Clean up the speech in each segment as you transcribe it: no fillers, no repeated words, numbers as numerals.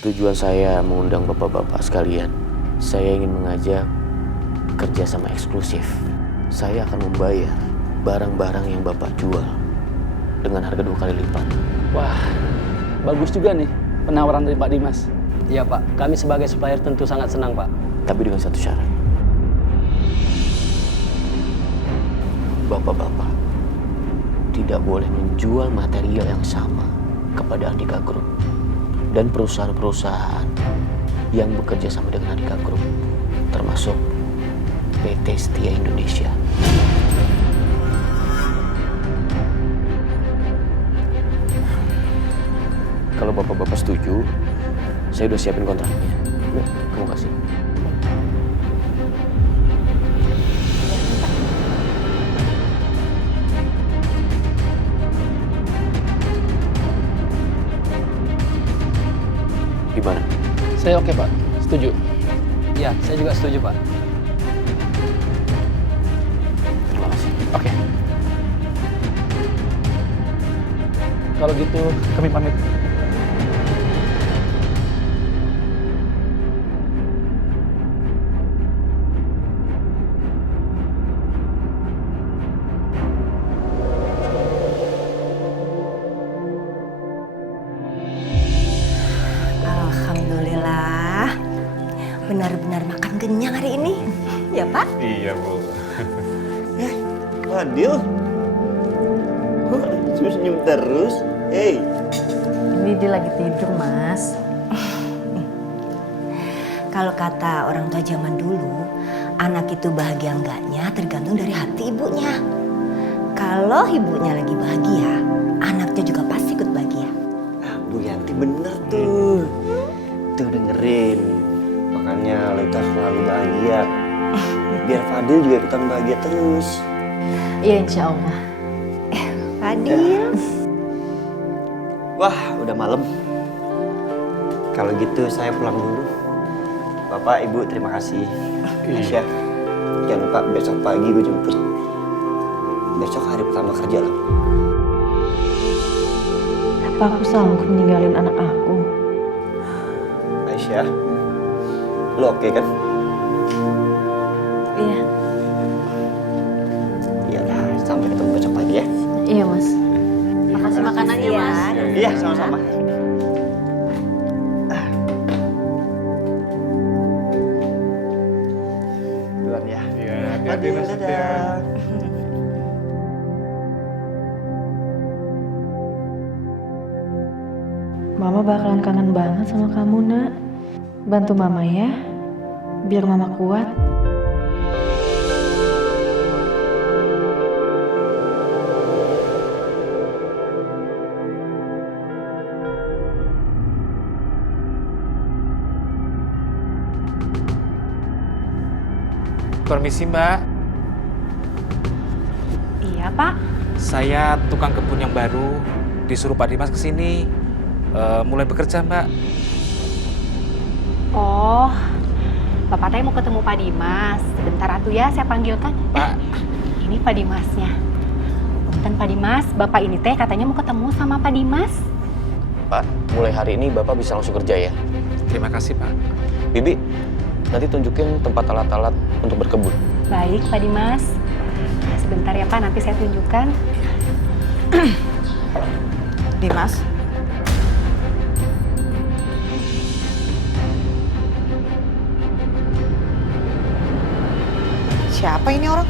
Tujuan saya mengundang bapak-bapak sekalian. Saya ingin mengajak kerjasama eksklusif. Saya akan membayar barang-barang yang bapak jual dengan harga 2 kali lipat. Wah, bagus juga nih penawaran dari Pak Dimas. Iya Pak, kami sebagai supplier tentu sangat senang Pak. Tapi dengan satu syarat. Bapak-bapak tidak boleh menjual material yang sama kepada Andika Group dan perusahaan-perusahaan yang bekerja sama dengan Andika Group, termasuk PT Setia Indonesia. Kalau bapak-bapak setuju, saya udah siapin kontraknya. Yuk, kamu kasih. Gimana? Saya oke Pak, setuju. Iya, saya juga setuju Pak. Terima kasih. Oke. Kalau gitu kami pamit. Alhamdulillah, benar-benar makan kenyang hari ini, ya Pak? Iya, Bu. Fadil, senyum terus. Hey, Ini dia lagi tidur, Mas. Kalau kata orang tua zaman dulu, anak itu bahagia enggaknya tergantung dari hati ibunya. Kalau ibunya lagi bahagia, anaknya juga pasti ikut bahagia. Bu Yanti bener tuh. Tuh dengerin. Makanya lo itu harus selalu bahagia. Biar Fadil juga ikutan bahagia terus. Iya, insya Allah. Fadil, Wah, udah malam. Kalau gitu saya pulang dulu. Bapak, Ibu, terima kasih. Aisyah, jangan lupa besok pagi gue jemput. Besok hari pertama kerja lo. Apa aku sanggup meninggalin anak aku? Aisyah, lo oke kan? Iya. Iya lah, sampai ketemu besok pagi ya. Iya, Mas. Makasih makanannya, Mas. Iya, sama-sama. Duluan ya. Iya, hati-hati Fadil, Mas Setia. dadah. Mama bakalan kangen banget sama kamu, Nak. Bantu Mama ya, biar Mama kuat. Permisi Mbak, Iya, Pak. saya tukang kebun yang baru, disuruh Pak Dimas kesini, mulai bekerja Mbak. Oh, Bapak teh mau ketemu Pak Dimas. Sebentar atuh ya, saya panggilkan. Pak. Ini Pak Dimasnya. Punten Pak Dimas, Bapak ini teh katanya mau ketemu sama Pak Dimas. Pak, mulai hari ini Bapak bisa langsung kerja ya. Terima kasih Pak. Bibi, nanti tunjukin tempat alat-alat untuk berkebun. Baik, Pak Dimas. Sebentar ya, Pak, nanti saya tunjukkan. Dimas. Siapa ini orang?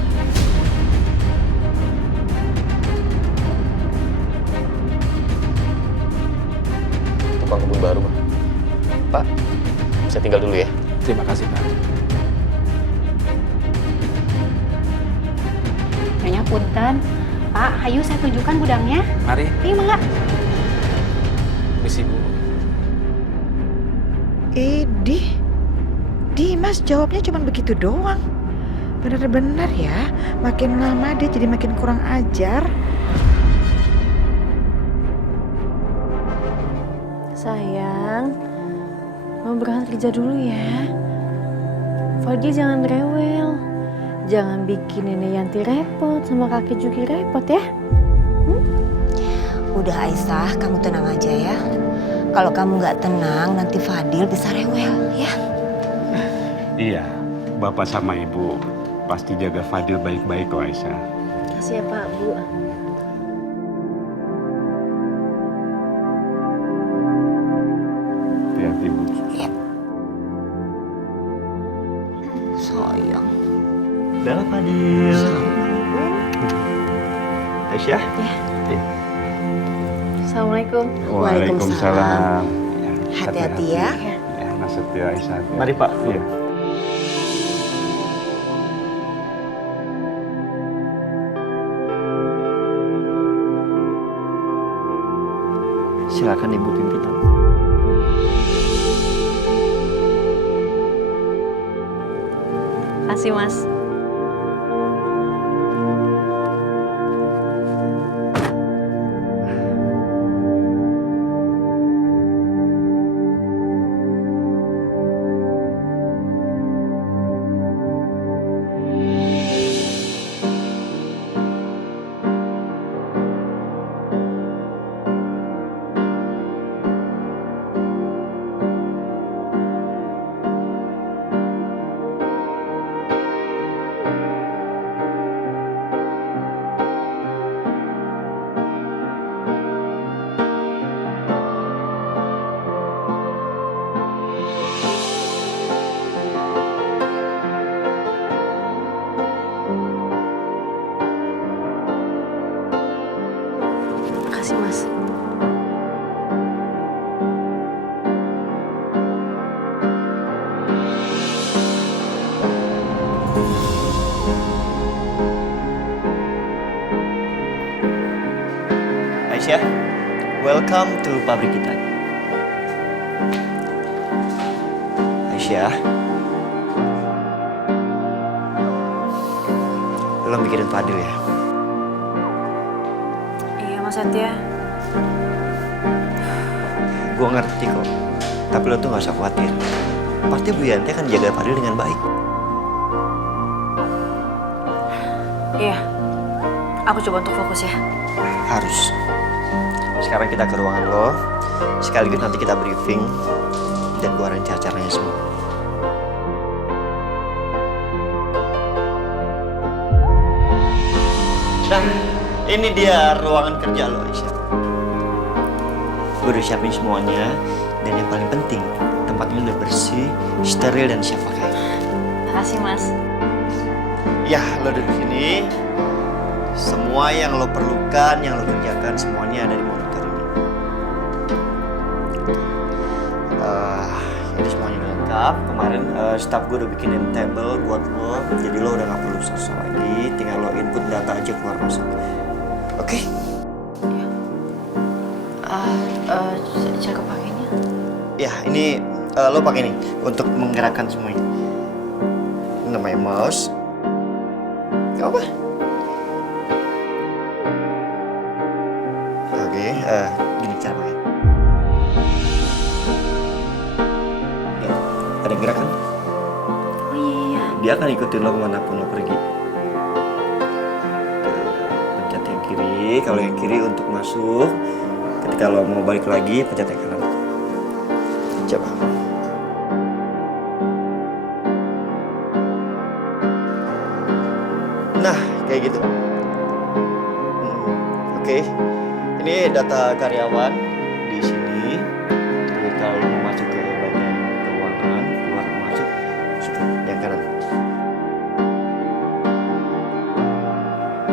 Tukang kebun baru, Pak. Pak, saya tinggal dulu ya. Terima kasih Pak. Nyonya punten. Pak, ayo saya tunjukkan gudangnya. Mari, Iya, mangga. misi Bu. Dimas jawabnya cuma begitu doang. Bener-bener ya, makin lama dia jadi makin kurang ajar. Sayang, Mama berangkat kerja dulu ya. Fadil jangan rewel. Jangan bikin Nenek Yanti repot sama kakek Juki repot ya. Udah Aisyah, kamu tenang aja ya. Kalau kamu nggak tenang, nanti Fadil bisa rewel, ya. Iya, Bapak sama Ibu pasti jaga Fadil baik-baik kok, Aisyah. Kasih ya Pak, Bu. Hati-hati, Bu. Sayang. Udah Fadil. Aisyah. Assalamualaikum. Waalaikumsalam. Hati-hati ya. Ya, maksud ya Aisyah. Mari Pak. Iya. Silakan Ibu pimpinan. Kasih Mas. Makasih Mas. Aisyah, welcome to pabrik kita. Aisyah, lo mikirin Fadil ya? Iya Mas Satya. Gue ngerti kok, tapi lo tuh gak usah khawatir. Pasti Bu Yanti akan jaga Fadil dengan baik. Iya. Aku coba untuk fokus ya. Harus. Sekarang kita ke ruangan lo, sekaligus nanti kita briefing dan gue rencana caranya semua. Nah, ini dia ruangan kerja lo, Aisyah. Gue udah siapin semuanya, dan yang paling penting, tempatnya udah bersih, steril, dan siap pakai. Makasih Mas. Ya, lo duduk sini. Semua yang lo perlukan, yang lo kerjakan, semuanya ada di monitor ini. Ini semuanya udah lengkap. Kemarin staff gue udah bikinin table buat lo, jadi lo udah gak perlu susah lagi. Tinggal lo input data aja keluar masuk. Oke? Cara kepakainya? Ya, ini lo pakai nih untuk menggerakkan semuanya. Ini namanya mouse. Gak apa? Oke, gini cara pakai. Ya, ada gerakan. Oh iya. Dia akan ikutin lo kemanapun lo pergi. Pencet yang kiri, kalau yang kiri untuk masuk. Ketika lo mau balik lagi, pencet yang kanan. Coba. Nah, kayak gitu. Oke. Ini data karyawan di sini. Jadi kalau lo mau masuk ke bagian keuangan, keluar masuk situ, yang kanan.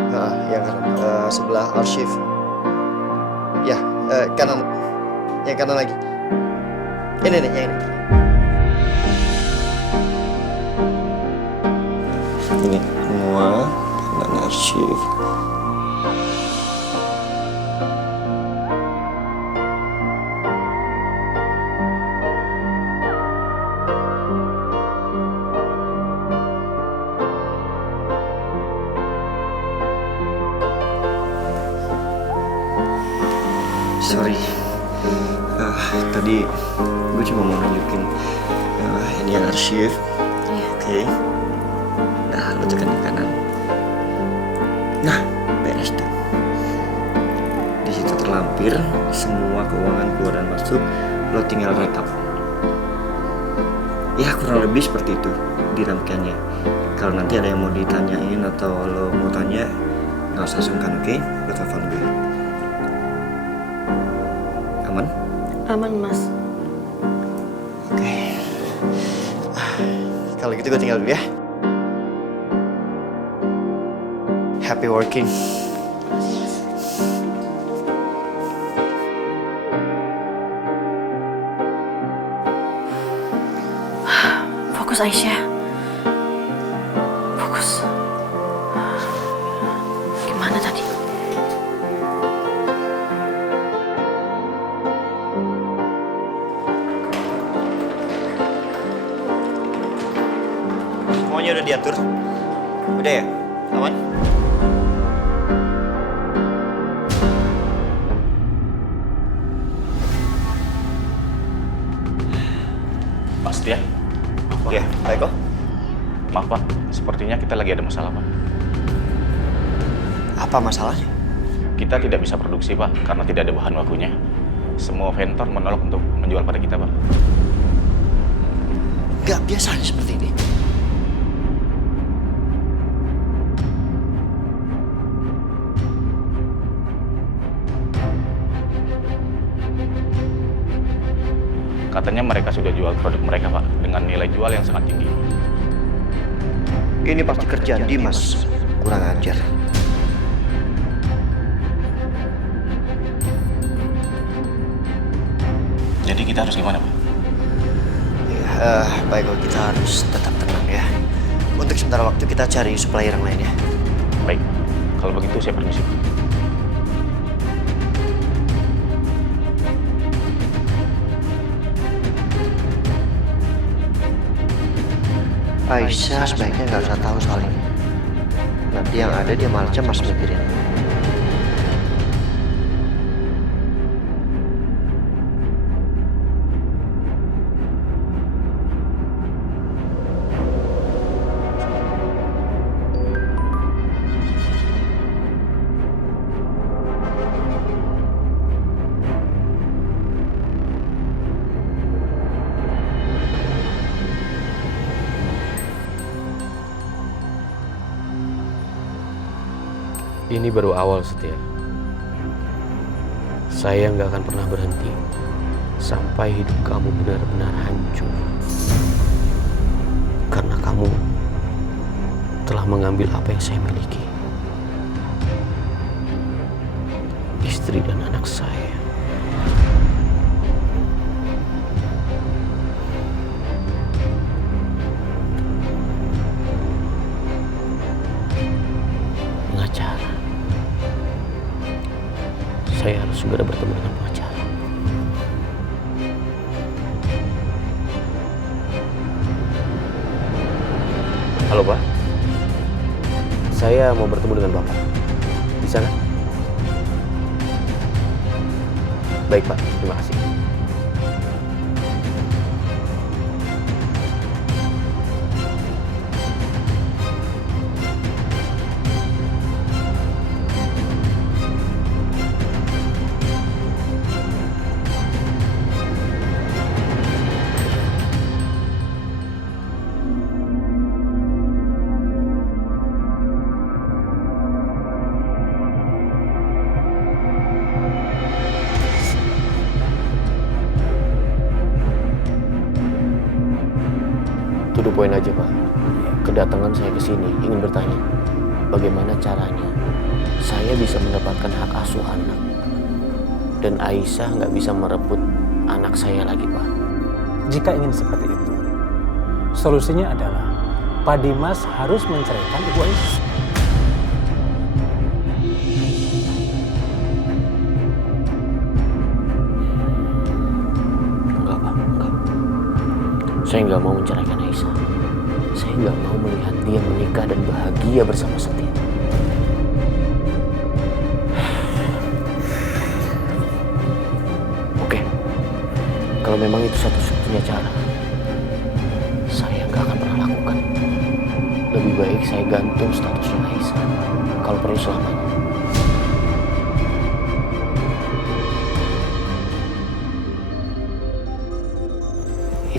Nah, yang kanan sebelah arsip. Ya, kanan. Yang kanan lagi. Ini nih, yang ini. Ini semua kanan arsip. Sorry, tadi gue cuma mau nunjukin ini yang arsip. Oke. Nah, lo tekan di kanan. Nah, beres tuh. Di situ terlampir, semua keuangan keluar dan masuk lo tinggal rekap. Ya kurang lebih seperti itu dinamikanya. Kalau nanti ada yang mau ditanyain atau lo mau tanya, nggak usah sungkan, oke? Lo telepon gue. Aman? Aman, Mas. Oke. Kalau gitu gue tinggal dulu ya. Happy working. Fokus, Aisyah. Fokus. Gimana tadi? Semuanya udah diatur? Udah ya? Aman? Pasti ya? Iya, baik kok. Maaf Pak, sepertinya kita lagi ada masalah Pak. Apa masalahnya? Kita tidak bisa produksi Pak, karena tidak ada bahan bakunya. Semua vendor menolak untuk menjual pada kita Pak. Gak biasanya seperti ini. Katanya mereka sudah jual produk mereka Pak, dengan nilai jual yang sangat tinggi. Ini pasti kerjaan Dimas. Kurang ajar. Jadi kita harus gimana Pak? Ya, baik kalau kita harus tetap tenang ya. Untuk sementara waktu kita cari supplier yang lain ya. Baik, kalau begitu saya permisi Pak. Aisyah sebaiknya nggak usah tahu soal ini. Nanti yang ada dia malah cemas mikirin. Ini baru awal, Setia. Saya nggak akan pernah berhenti sampai hidup kamu benar-benar hancur. Karena kamu telah mengambil apa yang saya miliki. Istri dan anak saya. Pengacara. Saya harus segera bertemu dengan pengacara. Halo Pak, saya mau bertemu dengan Bapak. Bisa kan? Baik Pak, terima kasih. To the point aja Pak. Kedatangan saya ke sini ingin bertanya, bagaimana caranya saya bisa mendapatkan hak asuh anak dan Aisyah nggak bisa merebut anak saya lagi Pak. Jika ingin seperti itu, solusinya adalah Pak Dimas harus menceraikan Ibu Aisyah. Enggak Pak, enggak. Saya nggak mau menceraikan Aisyah. Saya nggak mau melihat dia menikah dan bahagia bersama Setia. Oke, kalau memang itu satu-satunya cara, saya nggak akan pernah lakukan. Lebih baik saya gantung statusnya Aisyah, kalau perlu selamanya.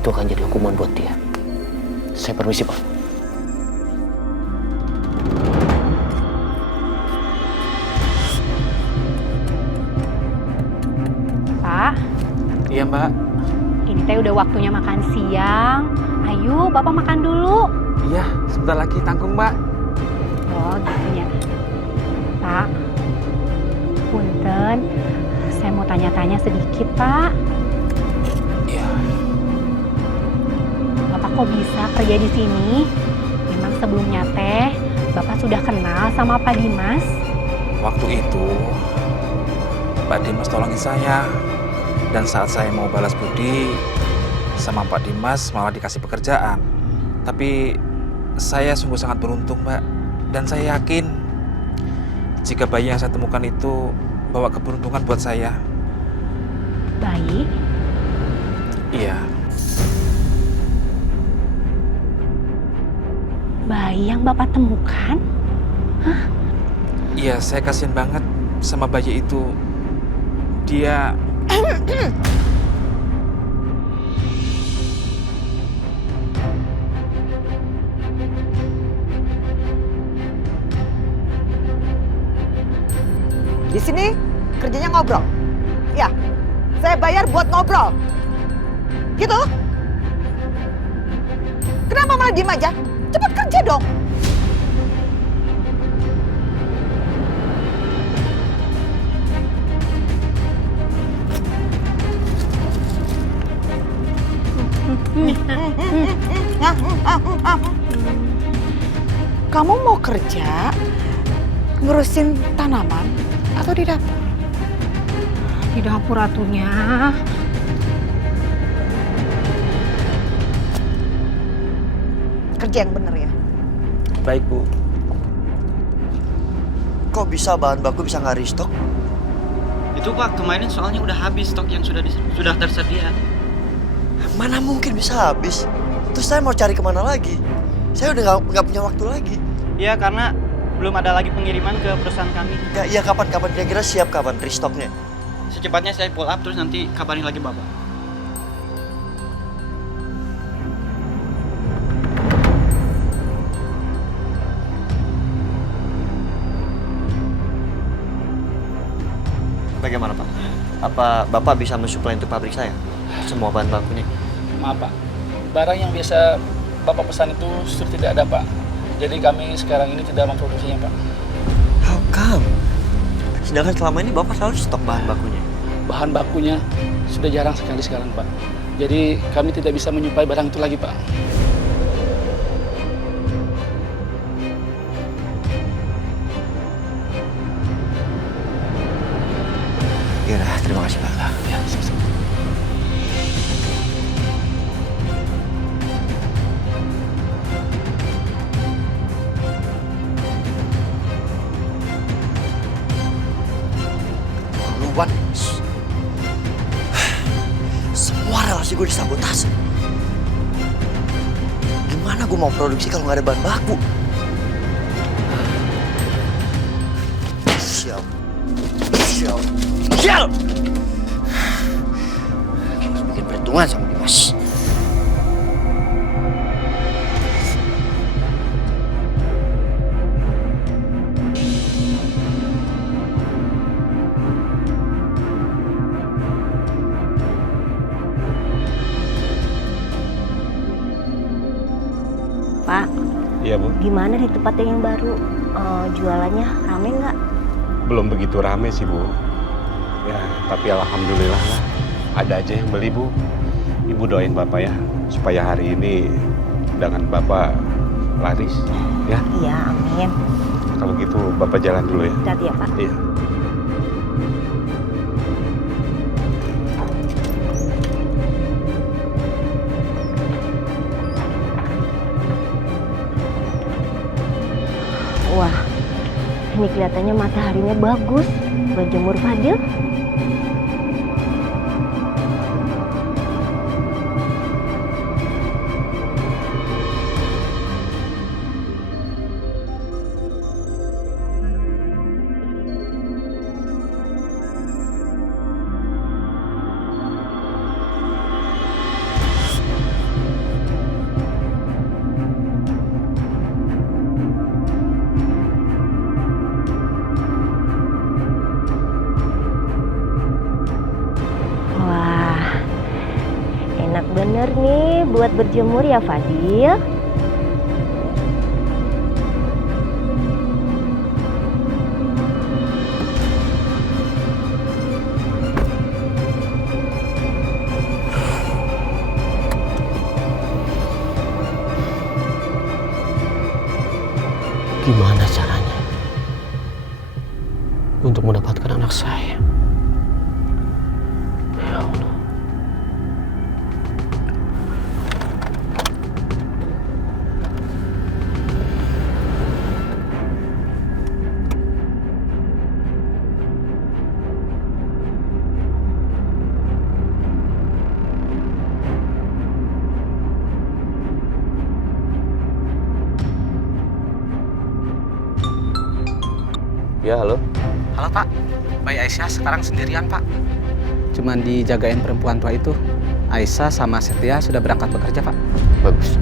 itu akan jadi hukuman buat dia. Saya permisi, Pak. Pak, Iya, Mbak. ini teh udah waktunya makan siang. Ayo, Bapak makan dulu. Iya, sebentar lagi tanggung, Mbak. Oh, gitu ya. Pak, punten, saya mau tanya-tanya sedikit, Pak. Iya. Bapak kok bisa kerja di sini? Memang sebelumnya teh, Bapak sudah kenal sama Pak Dimas? Waktu itu, Pak Dimas tolongin saya. Dan saat saya mau balas budi, sama Pak Dimas malah dikasih pekerjaan. Tapi saya sungguh sangat beruntung, Mbak. Dan saya yakin jika bayi yang saya temukan itu bawa keberuntungan buat saya. Bayi? Iya. Bayi yang Bapak temukan? Hah? Iya, saya kasihan banget sama bayi itu. Dia... Di sini kerjanya ngobrol. Ya, saya bayar buat ngobrol. Gitu? Kenapa malah diem aja? Cepat kerja dong. Kamu mau kerja ngurusin tanaman atau di dapur? Di dapur atunya. Kerja yang bener ya. Baik, Bu. Kok bisa bahan baku bisa nggak restock? Itu Pak, kemarin soalnya udah habis stok yang sudah tersedia. Mana mungkin bisa habis? Terus saya mau cari kemana lagi? Saya udah nggak punya waktu lagi. Iya, karena belum ada lagi pengiriman ke perusahaan kami. Ya, iya kapan kira-kira siap kapan restocknya? Secepatnya saya pull up terus nanti kabarin lagi Bapak. Bagaimana Pak? Apa Bapak bisa mensuplai untuk pabrik saya? Semua bahan bakunya. Maaf Pak, barang yang biasa Bapak pesan itu sudah tidak ada Pak. Jadi kami sekarang ini tidak memproduksinya Pak. How come? Sedangkan selama ini Bapak selalu stok bahan bakunya. Bahan bakunya sudah jarang sekali sekarang Pak. Jadi kami tidak bisa menyuplai barang itu lagi Pak. Ya, terima kasih Pak. Ya, sama-sama. Luan. Semua relasi gue disabotase. Gimana gue mau produksi kalau nggak ada bahan baku? Siap. Siap. Siap! Harus bikin perhitungan sama Dimas. Pak, Iya, Bu. gimana di tempat yang baru? Jualannya rame nggak? Belum begitu rame sih, Bu. Ya, tapi alhamdulillah lah. Ada aja yang beli, Bu. Ibu doain Bapak ya, supaya hari ini dagangan Bapak laris, ya. Iya, amin. Kalau gitu Bapak jalan dulu ya. Hati-hati ya, Pak. Iya. Wah, ini kelihatannya mataharinya bagus. Berjemur Fadil. buat berjemur ya Fadil. Gimana caranya untuk mendapatkan anak saya? Ya Allah. Ya, halo. Halo Pak, Bayi Aisyah sekarang sendirian Pak. Cuman dijagain perempuan tua itu. Aisyah sama Setia sudah berangkat bekerja Pak. Bagus.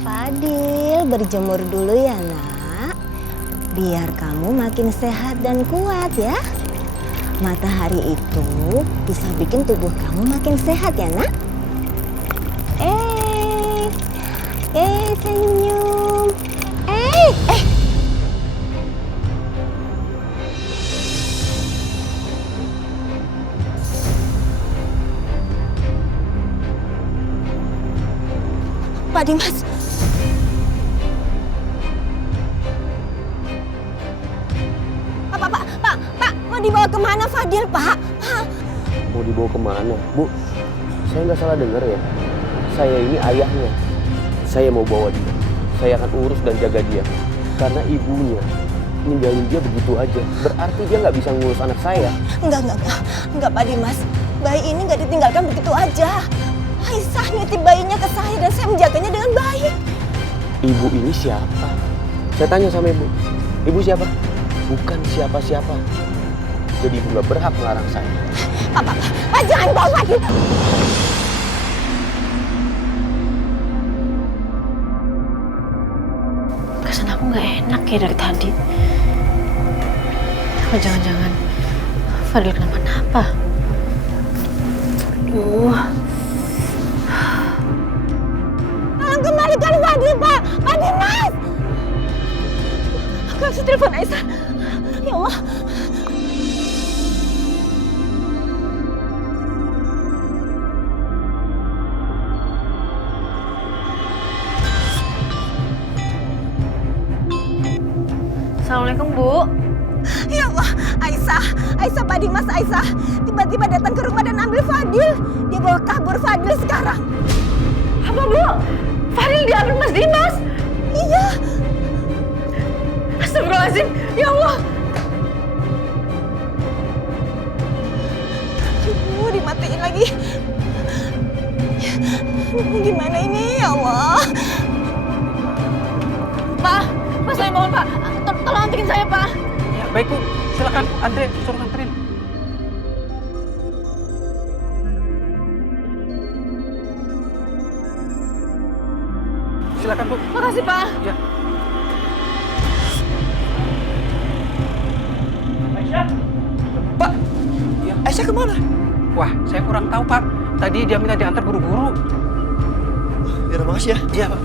Fadil, berjemur dulu ya nak. Biar kamu makin sehat dan kuat ya. Matahari itu bisa bikin tubuh kamu makin sehat ya nak. Senyum. Pak Dimas. Pak, mau dibawa kemana Fadil, Pak? Mau dibawa kemana? Bu, saya nggak salah dengar ya. Saya ini ayahnya. Saya mau bawa dia. Saya akan urus dan jaga dia. Karena ibunya ninggalin dia begitu aja. Berarti dia nggak bisa ngurus anak saya. Enggak Pak Dimas. Bayi ini nggak ditinggalkan begitu aja. Aisyah nitip bayinya ke saya dan saya menjaganya dengan baik. Ibu ini siapa? Saya tanya sama ibu. Ibu siapa? Bukan siapa-siapa. Jadi ibu nggak berhak melarang saya. Pak, jangan bawa Fadil. Kesan aku nggak enak ya dari tadi. Apa jangan-jangan Fadil kenapa-napa? Tolong kembalikan Fadil, Pak. Pak Dimas. Aku harus telepon Aisyah. Ya Allah. Assalamualaikum Bu. Ya Allah, Aisyah Pak Dimas, Aisyah tiba-tiba datang ke rumah dan ambil Fadil. Dia bawa kabur Fadil sekarang. Apa Bu? Fadil diambil Mas Dimas? Iya. Astagfirullahaladzim, ya Allah. Ibu dimatiin lagi. Gimana ini ya Allah? Pak, saya mohon Pak, tolong anterin saya Pak. Ya, baik Bu, silakan Andre suruh anterin. Silakan Bu. Makasih Pak. Ya. Aisyah? Pak, ya. Aisyah kemana? Wah, saya kurang tahu Pak. Tadi dia minta diantar buru-buru. Ya, makasih ya. Iya Pak.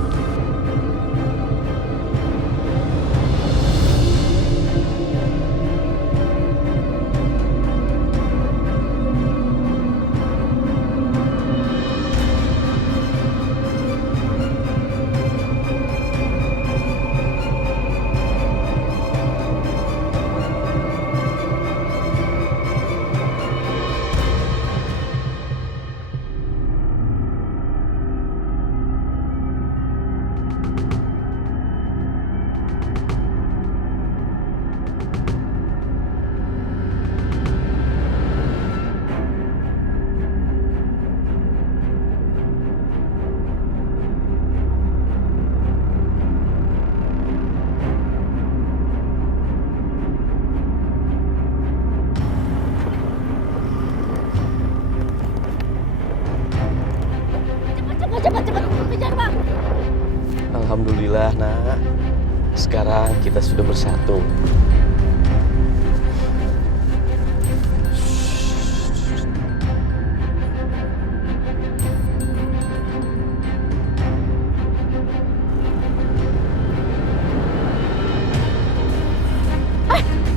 sekarang kita sudah bersatu.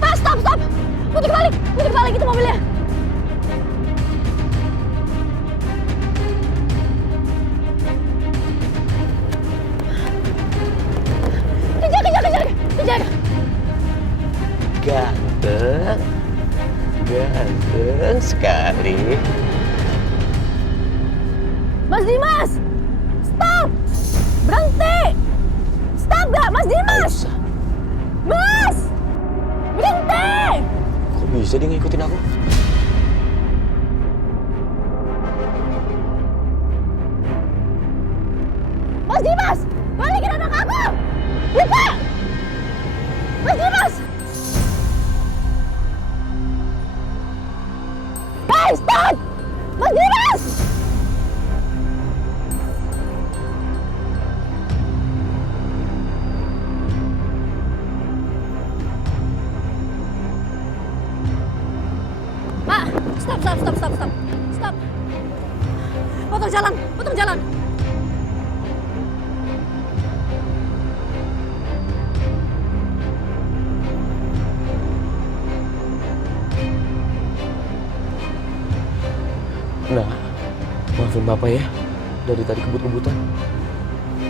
Pak, stop! Putar balik itu mobilnya. Kejar! Ganteng sekali. Mas Dimas! Stop! Berhenti! Stop gak, Mas Dimas? Mas! Berhenti! Kok bisa dia ngikutin aku? Mas Dimas! Balikin anak aku! Lupa! Mas Dimas! Hey, stop! Mas Dimas! Pak, stop! Stop! Potong jalan! Nah, maafin Bapak ya, dari tadi kebut-kebutan.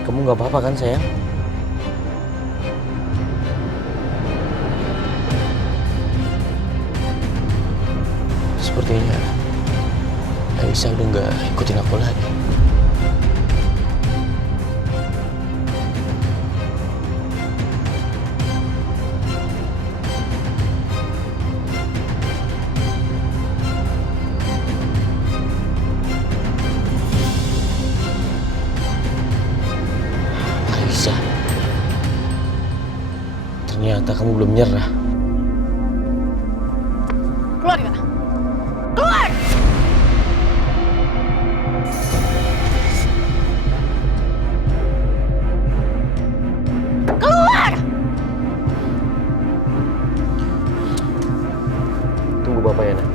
Kamu nggak apa-apa kan, sayang? Sepertinya Aisyah udah nggak ikutin aku lagi. Aisyah, ternyata kamu belum nyerah. Keluar di mana? Keluar! Keluar! Tunggu Bapak ya, Nak.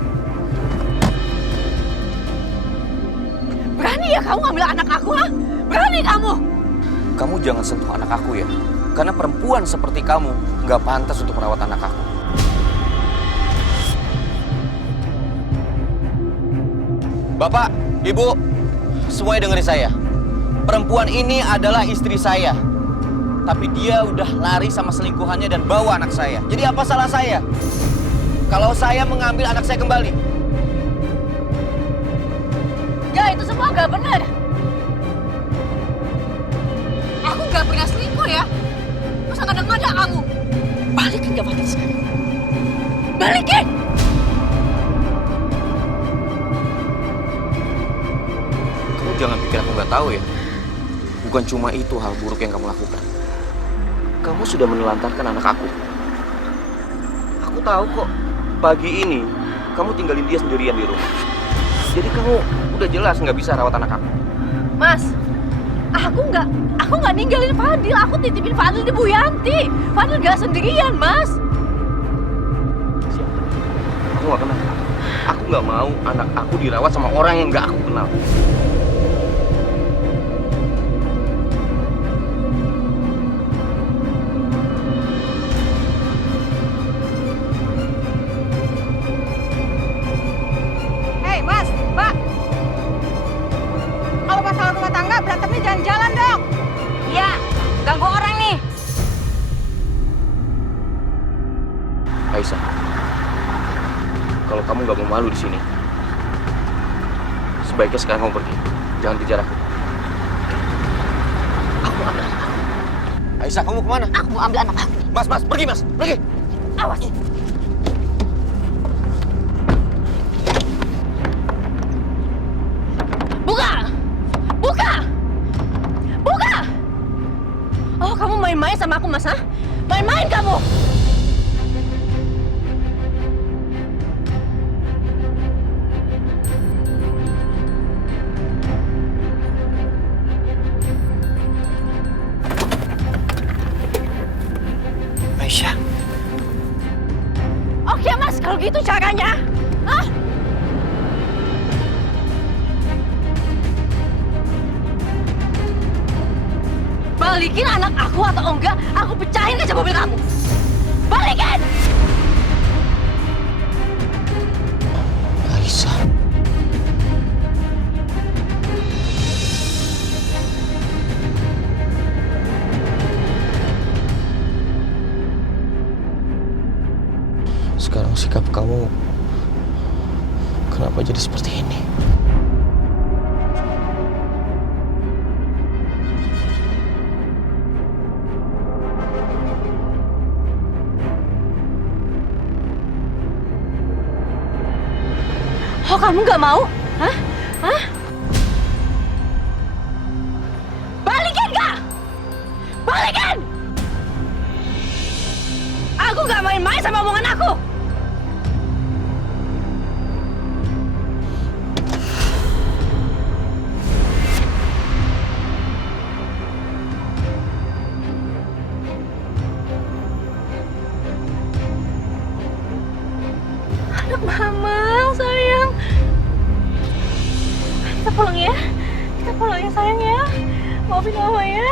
Berani ya kamu ngambil anak aku, ha? Berani kamu? Kamu jangan sentuh anak aku ya. Karena perempuan seperti kamu nggak pantas untuk merawat anak aku. Bapak, Ibu, semuanya dengerin saya. Perempuan ini adalah istri saya. Tapi dia udah lari sama selingkuhannya dan bawa anak saya. Jadi apa salah saya? Kalau saya mengambil anak saya kembali. Ya itu semua nggak benar. Aku nggak pernah selingkuh ya. Masa kadang-kadang kamu. Balikin ke Fatin sekarang. Balikin! Kamu jangan pikir aku nggak tahu ya. Bukan cuma itu hal buruk yang kamu lakukan. Kamu sudah menelantarkan anak aku. Aku tahu kok. Pagi ini kamu tinggalin dia sendirian di rumah. Jadi kamu udah jelas nggak bisa rawat anak aku. Mas, aku nggak ninggalin Fadil. Aku titipin Fadil di Bu Yanti. Fadil nggak sendirian, Mas. Siapa? Aku nggak kenal. Aku nggak mau anak aku dirawat sama orang yang nggak aku kenal. Hei, Mas, Mbak. Kalau masalah rumah tangga berantemnya jalan-jalan dong. Iya, ganggu orang nih. Aisyah, kalau kamu nggak mau malu di sini, sebaiknya sekarang kamu pergi. Jangan kejar aku. Aku mau ambil anak aku. Aisyah, kamu mau kemana? Aku mau ambil anak aku. Mas, pergi mas, pergi. Awas. Buka! Oh, kamu main-main sama aku, Mas, ha? Main-main kamu! Aisyah. Oke mas, kalau gitu caranya. Hah? Balikin anak aku atau enggak, aku pecahin kaca mobil kamu. Balikin! Aisyah. Sekarang sikap kamu kenapa jadi seperti ini? Oh, kamu nggak mau? Hah? Hah? Balikin nggak? Balikin! Aku nggak main-main sama omongan aku. Anak mama, sayang. Kita pulang ya. Kita pulang ya, sayang ya. Maafin mama ya.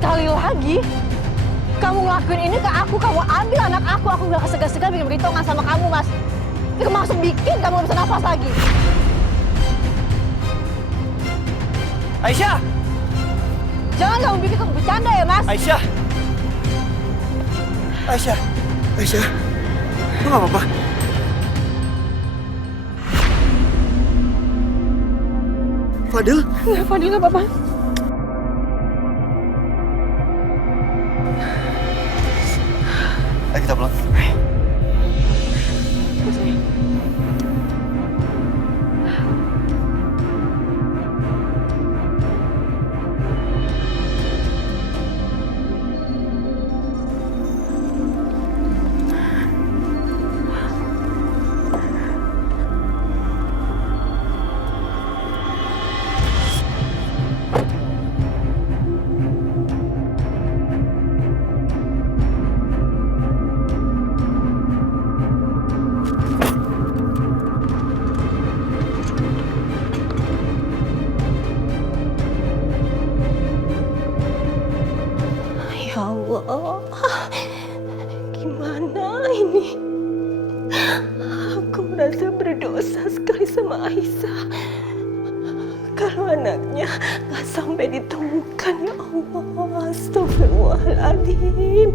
Sekali lagi kamu ngelakuin ini ke aku, kamu ambil anak aku nggak segan-segan bikin perhitungan sama kamu, Mas. Itu maksud bikin kamu nggak bisa nafas lagi. Aisyah! Jangan kamu bikin kamu bercanda ya, Mas. Aisyah! Aisyah! Aisyah! Lu nggak apa-apa? Fadil? Ya, Fadil nggak apa-apa. Ayo kita pulang. Ya Allah, gimana ini? Aku merasa berdosa sekali sama Aisyah. Kalau anaknya nggak sampai ditemukan, ya Allah, astagfirullahaladzim.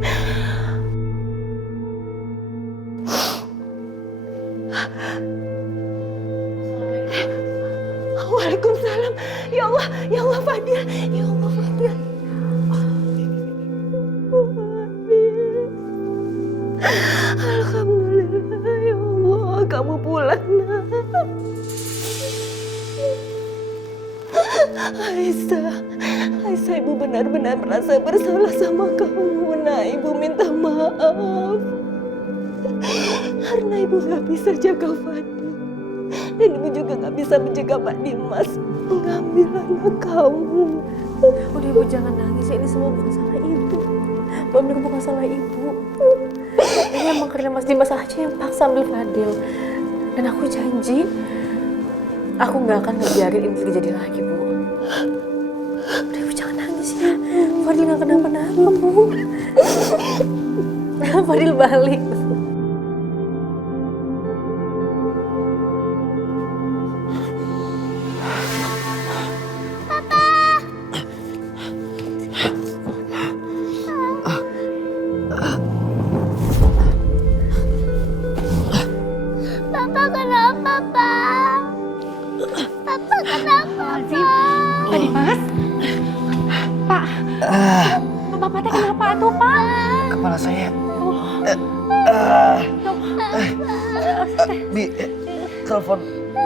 Waalaikumsalam. Ya Allah Fadil, ya Allah Fadil. Alhamdulillah, ya Allah, kamu pulang, nak. Aisyah, ibu benar-benar merasa bersalah sama kamu, nak. Ibu minta maaf. Karena ibu gak bisa jaga Fadil. Dan ibu juga gak bisa menjaga Pak Dimas mengambil anak kamu. Udah ibu jangan nangis, ini semua bukan salah ibu. Benar bukan salah ibu. Ini emang karena Mas Dimas aja yang paksa ambil Fadil. Dan aku janji, aku gak akan ngebiarin ini terjadi lagi, Bu. Udah ibu jangan nangis ya. Fadil gak kenapa-napa, Bu. Fadil balik.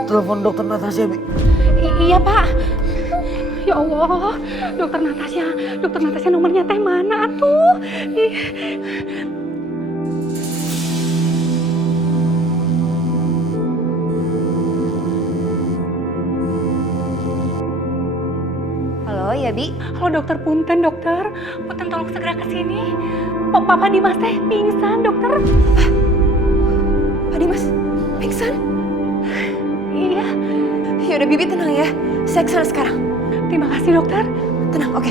Telepon dokter Natasha, Bi. Iya, Pak. Ya Allah, dokter Natasha nomornya teh mana atuh? Ih. Halo, ya Bi? Halo dokter, punten tolong segera ke sini. Papa Dimas teh pingsan, dokter. Pak Dimas, pingsan? Iya. Ya udah Bibi tenang ya, saya kesana sekarang. Terima kasih dokter. Tenang, oke.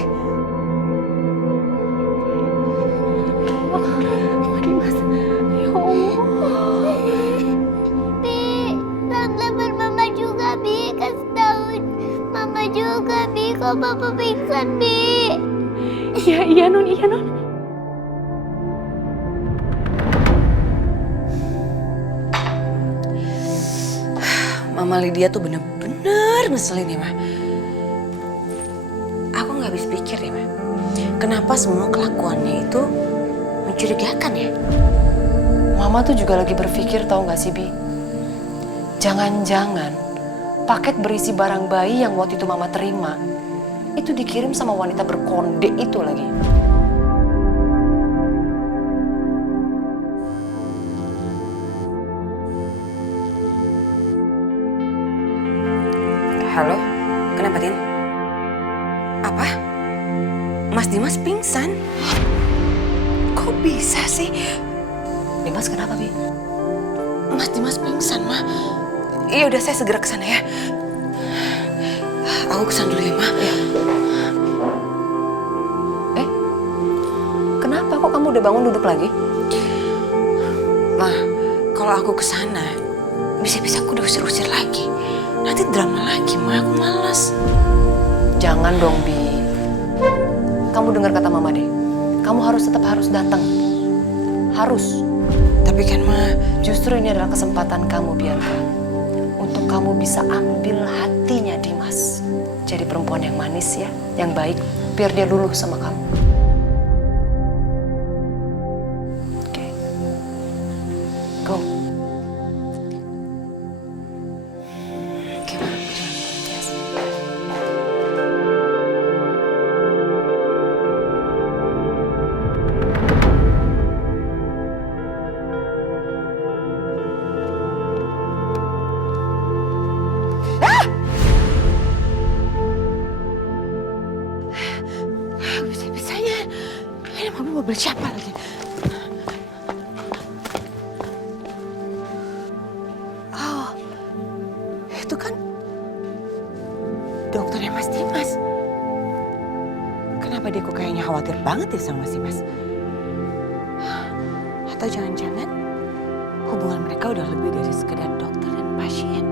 Pak Dimas, ya Allah. Bi, telepon Mama juga, Bi. Kasih tahu Mama juga, Bi. Kok Papa pingsan, Bi? Iya non. Mama Lydia tuh bener-bener ngeselin ya, Ma. Aku nggak habis pikir ya, Ma. Kenapa semua kelakuannya itu mencurigakan ya? Mama tuh juga lagi berpikir, tahu nggak sih, Bi? Jangan-jangan paket berisi barang bayi yang waktu itu Mama terima itu dikirim sama wanita berkonde itu lagi. Halo, kenapa Tin? Apa? Mas Dimas pingsan? Kok bisa sih? Dimas kenapa, Bi? Mas Dimas pingsan, Ma. Iya udah, saya segera kesana ya. Aku kesana dulu ya, Ma. Ya. Kenapa kok kamu udah bangun duduk lagi? Ma, kalau aku kesana, bisa-bisa aku diusir-usir lagi. Nanti drama lagi, Ma. Aku malas. Jangan dong, Bi. Kamu dengar kata Mama deh. Kamu tetap harus datang. Harus. Tapi kan, Ma, justru ini adalah kesempatan kamu, Bianca. Untuk kamu bisa ambil hatinya Dimas. Jadi perempuan yang manis ya, yang baik. Biar dia luluh sama kamu. Oke. Go. Bisa-bisanya. Ini mobil siapa lagi? Oh, itu kan dokternya Mas Dimas. Kenapa dia kok kayaknya khawatir banget ya sama Mas Dimas? Atau jangan-jangan hubungan mereka udah lebih dari sekedar dokter dan pasien?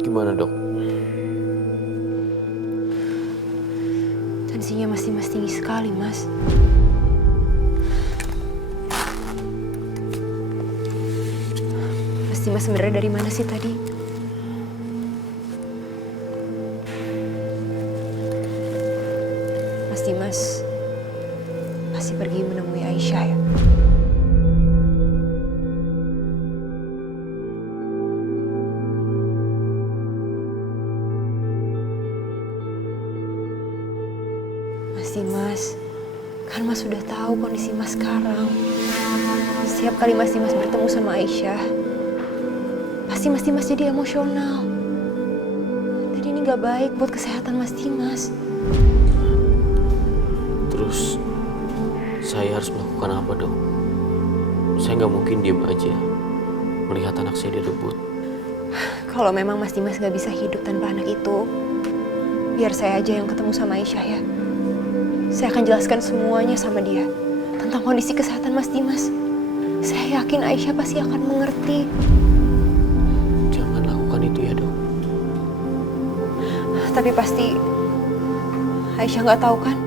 Gimana, Dok? Tensinya masih tinggi sekali, Mas. Mas Dimas sebenarnya dari mana sih tadi? Mas Dimas pasti pergi menemui Aisyah ya? Mas, kan Mas sudah tahu kondisi Mas sekarang. Setiap kali Mas Dimas bertemu sama Aisyah, pasti Mas Dimas jadi emosional. Dan ini gak baik buat kesehatan Mas Dimas. Terus, saya harus melakukan apa, Dok? Saya nggak mungkin diam aja melihat anak saya direbut. Kalau memang Mas Dimas gak bisa hidup tanpa anak itu, biar saya aja yang ketemu sama Aisyah ya. Saya akan jelaskan semuanya sama dia tentang kondisi kesehatan Mas Dimas. Saya yakin Aisyah pasti akan mengerti. Jangan lakukan itu ya, Dok. Tapi pasti Aisyah nggak tahu kan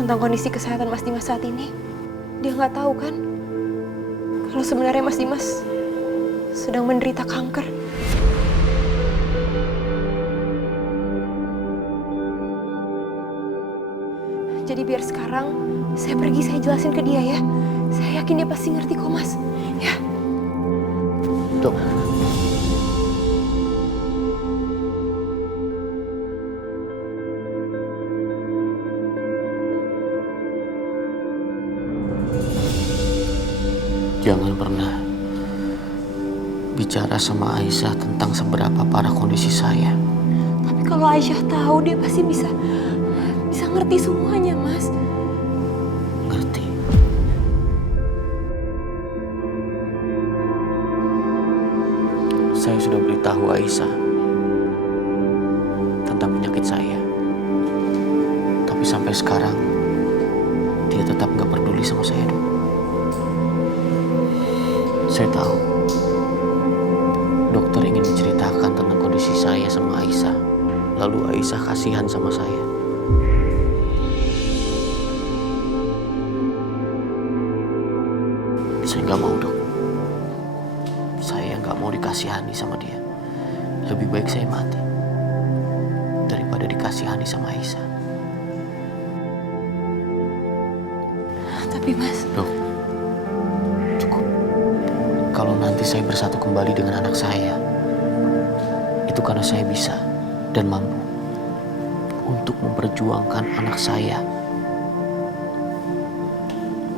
tentang kondisi kesehatan Mas Dimas saat ini. Dia nggak tahu kan kalau sebenarnya Mas Dimas sedang menderita kanker. Jadi biar sekarang saya pergi, saya jelasin ke dia ya. Saya yakin dia pasti ngerti kok, Mas. Ya. Dok. Jangan pernah bicara sama Aisyah tentang seberapa parah kondisi saya. Tapi kalau Aisyah tahu, dia pasti bisa ngerti semuanya, Mas. Ngerti. Saya sudah beritahu Aisyah tentang penyakit saya. Tapi sampai sekarang dia tetap nggak peduli sama saya, Dok. Saya tahu dokter ingin menceritakan tentang kondisi saya sama Aisyah. Lalu Aisyah kasihan sama saya. Saya nggak mau, Dok. Saya nggak mau dikasihani sama dia. Lebih baik saya mati daripada dikasihani sama Aisyah. Tapi Mas... Dok, cukup. Kalau nanti saya bersatu kembali dengan anak saya, itu karena saya bisa dan mampu untuk memperjuangkan anak saya.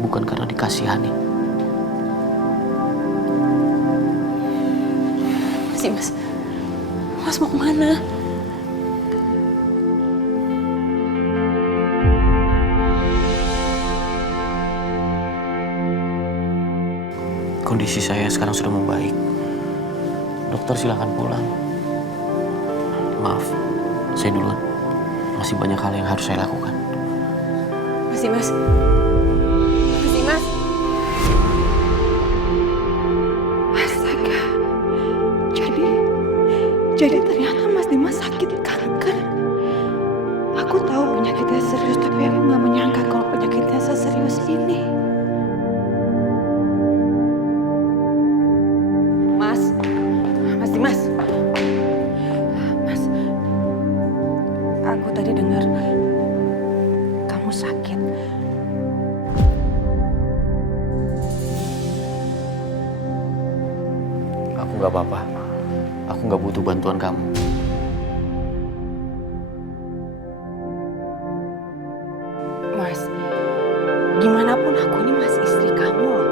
Bukan karena dikasihani. Mas, Mas mau kemana? Kondisi saya sekarang sudah membaik. Dokter silakan pulang. Maaf, saya duluan. Masih banyak hal yang harus saya lakukan. Mas. Astaga. Jadi ternyata Mas Dimas sakit kanker. Aku tahu penyakitnya serius, tapi aku nggak menyangka kalau penyakitnya seserius ini. Mas Dimas. Mas, aku tadi dengar kamu sakit. Aku nggak apa-apa. Aku nggak butuh bantuan kamu. Mas, gimana pun aku ini masih istri kamu loh.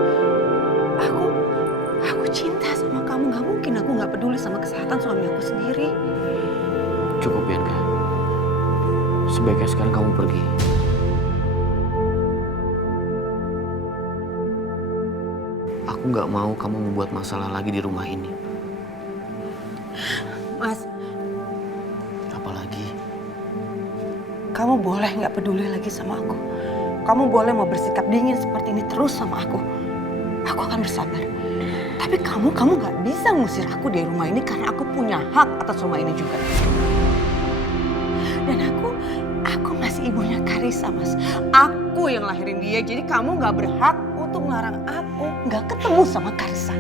Aku cinta sama kamu. Gak mungkin aku gak peduli sama kesehatan suami aku sendiri. Cukup, Bianca. Sebaiknya sekarang kamu pergi. Aku nggak mau kamu membuat masalah lagi di rumah ini. Mas, Apalagi? kamu boleh gak peduli lagi sama aku. Kamu boleh mau bersikap dingin seperti ini terus sama aku. Aku akan bersabar. Tapi kamu gak bisa ngusir aku dari rumah ini karena aku punya hak atas rumah ini juga. Dan aku masih ibunya Karissa, Mas. Aku yang lahirin dia, jadi kamu gak berhak untuk melarang aku gak ketemu sama Karissa.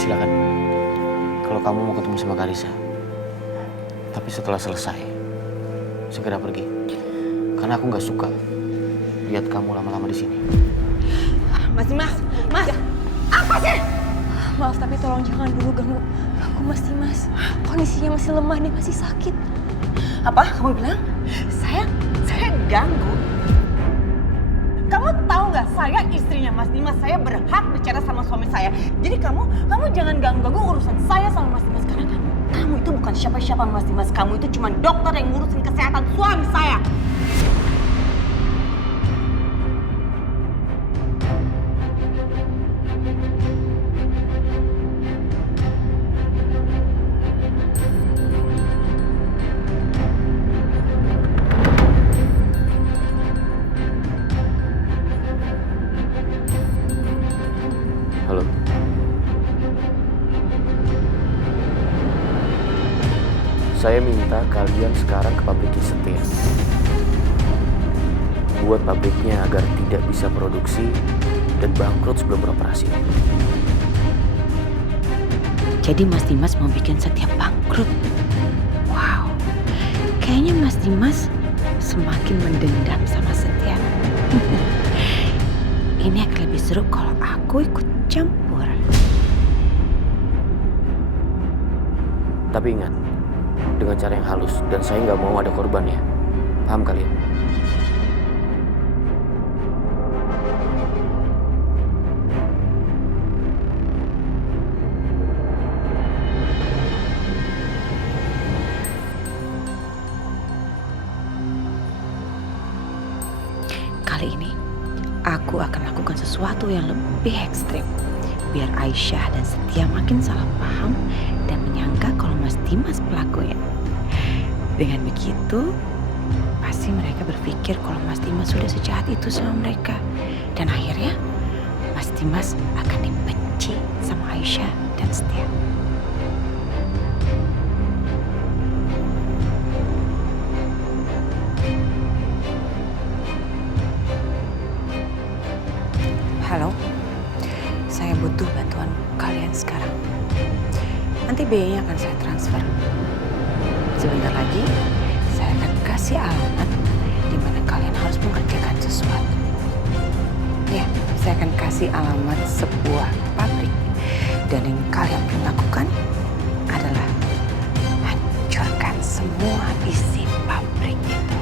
Silakan. Kalau kamu mau ketemu sama Karissa. Tapi setelah selesai, segera pergi. Karena aku nggak suka lihat kamu lama-lama di sini. Mas, apa sih? Maaf, tapi tolong jangan dulu ganggu Mas Dimas. Kondisinya masih lemah, dia masih sakit. Apa? Kamu bilang? Saya ganggu? Kamu tahu nggak, saya istrinya Mas Dimas, saya berhak bicara sama suami saya. Jadi kamu jangan ganggu urusan saya sama Mas Dimas. Karena kamu itu bukan siapa-siapa Mas Dimas. Kamu itu cuma dokter yang ngurusin kesehatan suami saya. Halo. Saya minta kalian sekarang ke pabrik setir. membuat pabriknya agar tidak bisa produksi dan bangkrut sebelum beroperasi. Jadi Mas Dimas mau bikin Setia bangkrut. Wow, kayaknya Mas Dimas semakin mendendam sama Setia. Ini akan lebih seru kalau aku ikut campur. Tapi ingat, dengan cara yang halus, dan saya nggak mau ada korban ya. Paham kalian? Kali ini, aku akan lakukan sesuatu yang lebih ekstrim. Biar Aisyah dan Setia makin salah paham dan menyangka kalau Mas Dimas pelakunya. Dengan begitu, pasti mereka berpikir kalau Mas Dimas sudah sejahat itu sama mereka. Dan akhirnya, Mas Dimas akan dibenci sama Aisyah dan Setia. Halo, saya butuh bantuan kalian sekarang. Nanti biayanya akan saya transfer. Sebentar lagi, saya akan kasih alamat di mana kalian harus mengerjakan sesuatu. Ya, saya akan kasih alamat sebuah pabrik. Dan yang kalian perlu lakukan adalah hancurkan semua isi pabrik itu.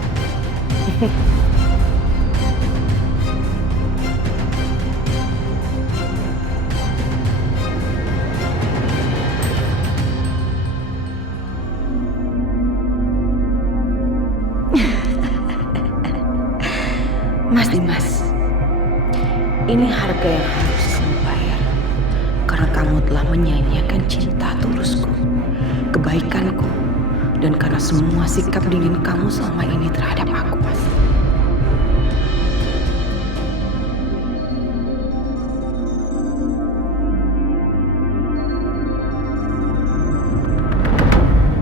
Mas Dimas, ini harga yang harus kamu bayar. Karena kamu telah menyanyiakan cinta tulusku, kebaikanku, dan karena semua sikap dingin kamu selama ini terhadap aku, Mas.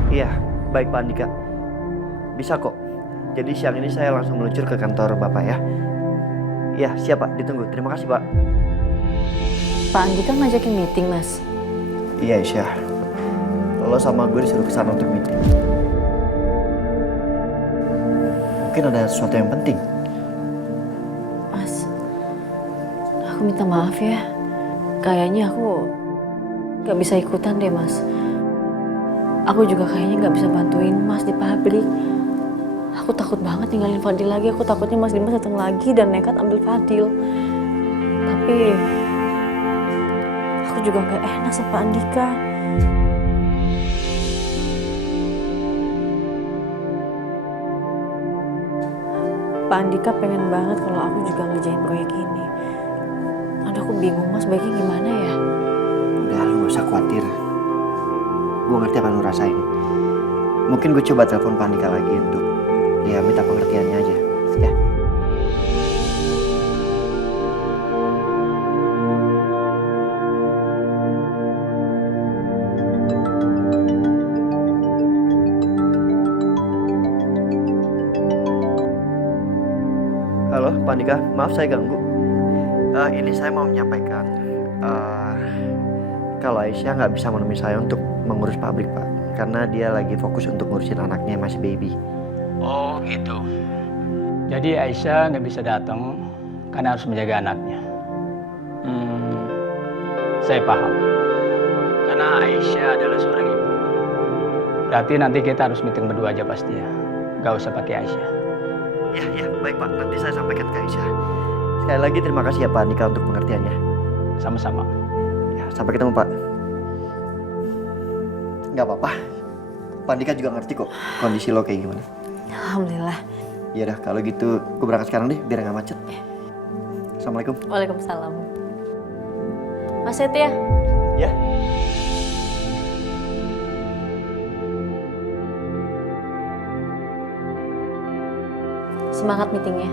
Iya, baik Pak Andika. Bisa kok. Jadi siang ini saya langsung meluncur ke kantor Bapak ya. Iya, siap Pak. Ditunggu. Terima kasih Pak. Pak Andika ngajakin meeting, Mas. Iya, Aisyah. Lo sama gue disuruh ke sana untuk meeting. Mungkin ada sesuatu yang penting. Mas, aku minta maaf ya. Kayaknya aku gak bisa ikutan deh, Mas. Aku juga kayaknya gak bisa bantuin Mas di pabrik. Aku takut banget tinggalin Fadil lagi. Aku takutnya Mas Dimas datang lagi dan nekat ambil Fadil. Tapi aku juga gak enak sama Pak Andika. Pak Andika pengen banget kalau aku juga ngerjain proyek ini. Aduh, aku bingung Mas, baiknya gimana ya? Udah, lu gak usah khawatir. Gue ngerti apa yang lu rasain. Mungkin gue coba telepon Pak Andika lagi untuk ya minta pengertiannya aja, ya. Halo, Pak Andika, maaf saya ganggu. Ini saya mau menyampaikan kalau Aisyah nggak bisa menemui saya untuk mengurus pabrik, Pak, karena dia lagi fokus untuk ngurusin anaknya yang masih baby. Oh gitu. Jadi Aisyah nggak bisa datang karena harus menjaga anaknya. Saya paham. Karena Aisyah adalah seorang ibu. Berarti nanti kita harus meeting berdua aja pasti ya. Gak usah pakai Aisyah. Ya, baik Pak. Nanti saya sampaikan ke Aisyah. Sekali lagi terima kasih ya Pak Andika untuk pengertiannya. Sama-sama. Ya, sampai ketemu Pak. Nggak apa-apa. Pak Andika juga ngerti kok kondisi lo kayak gimana. Alhamdulillah. Ya udah, kalau gitu gue berangkat sekarang deh biar nggak macet. Assalamualaikum. Waalaikumsalam. Mas Setia. Ya. Semangat meetingnya.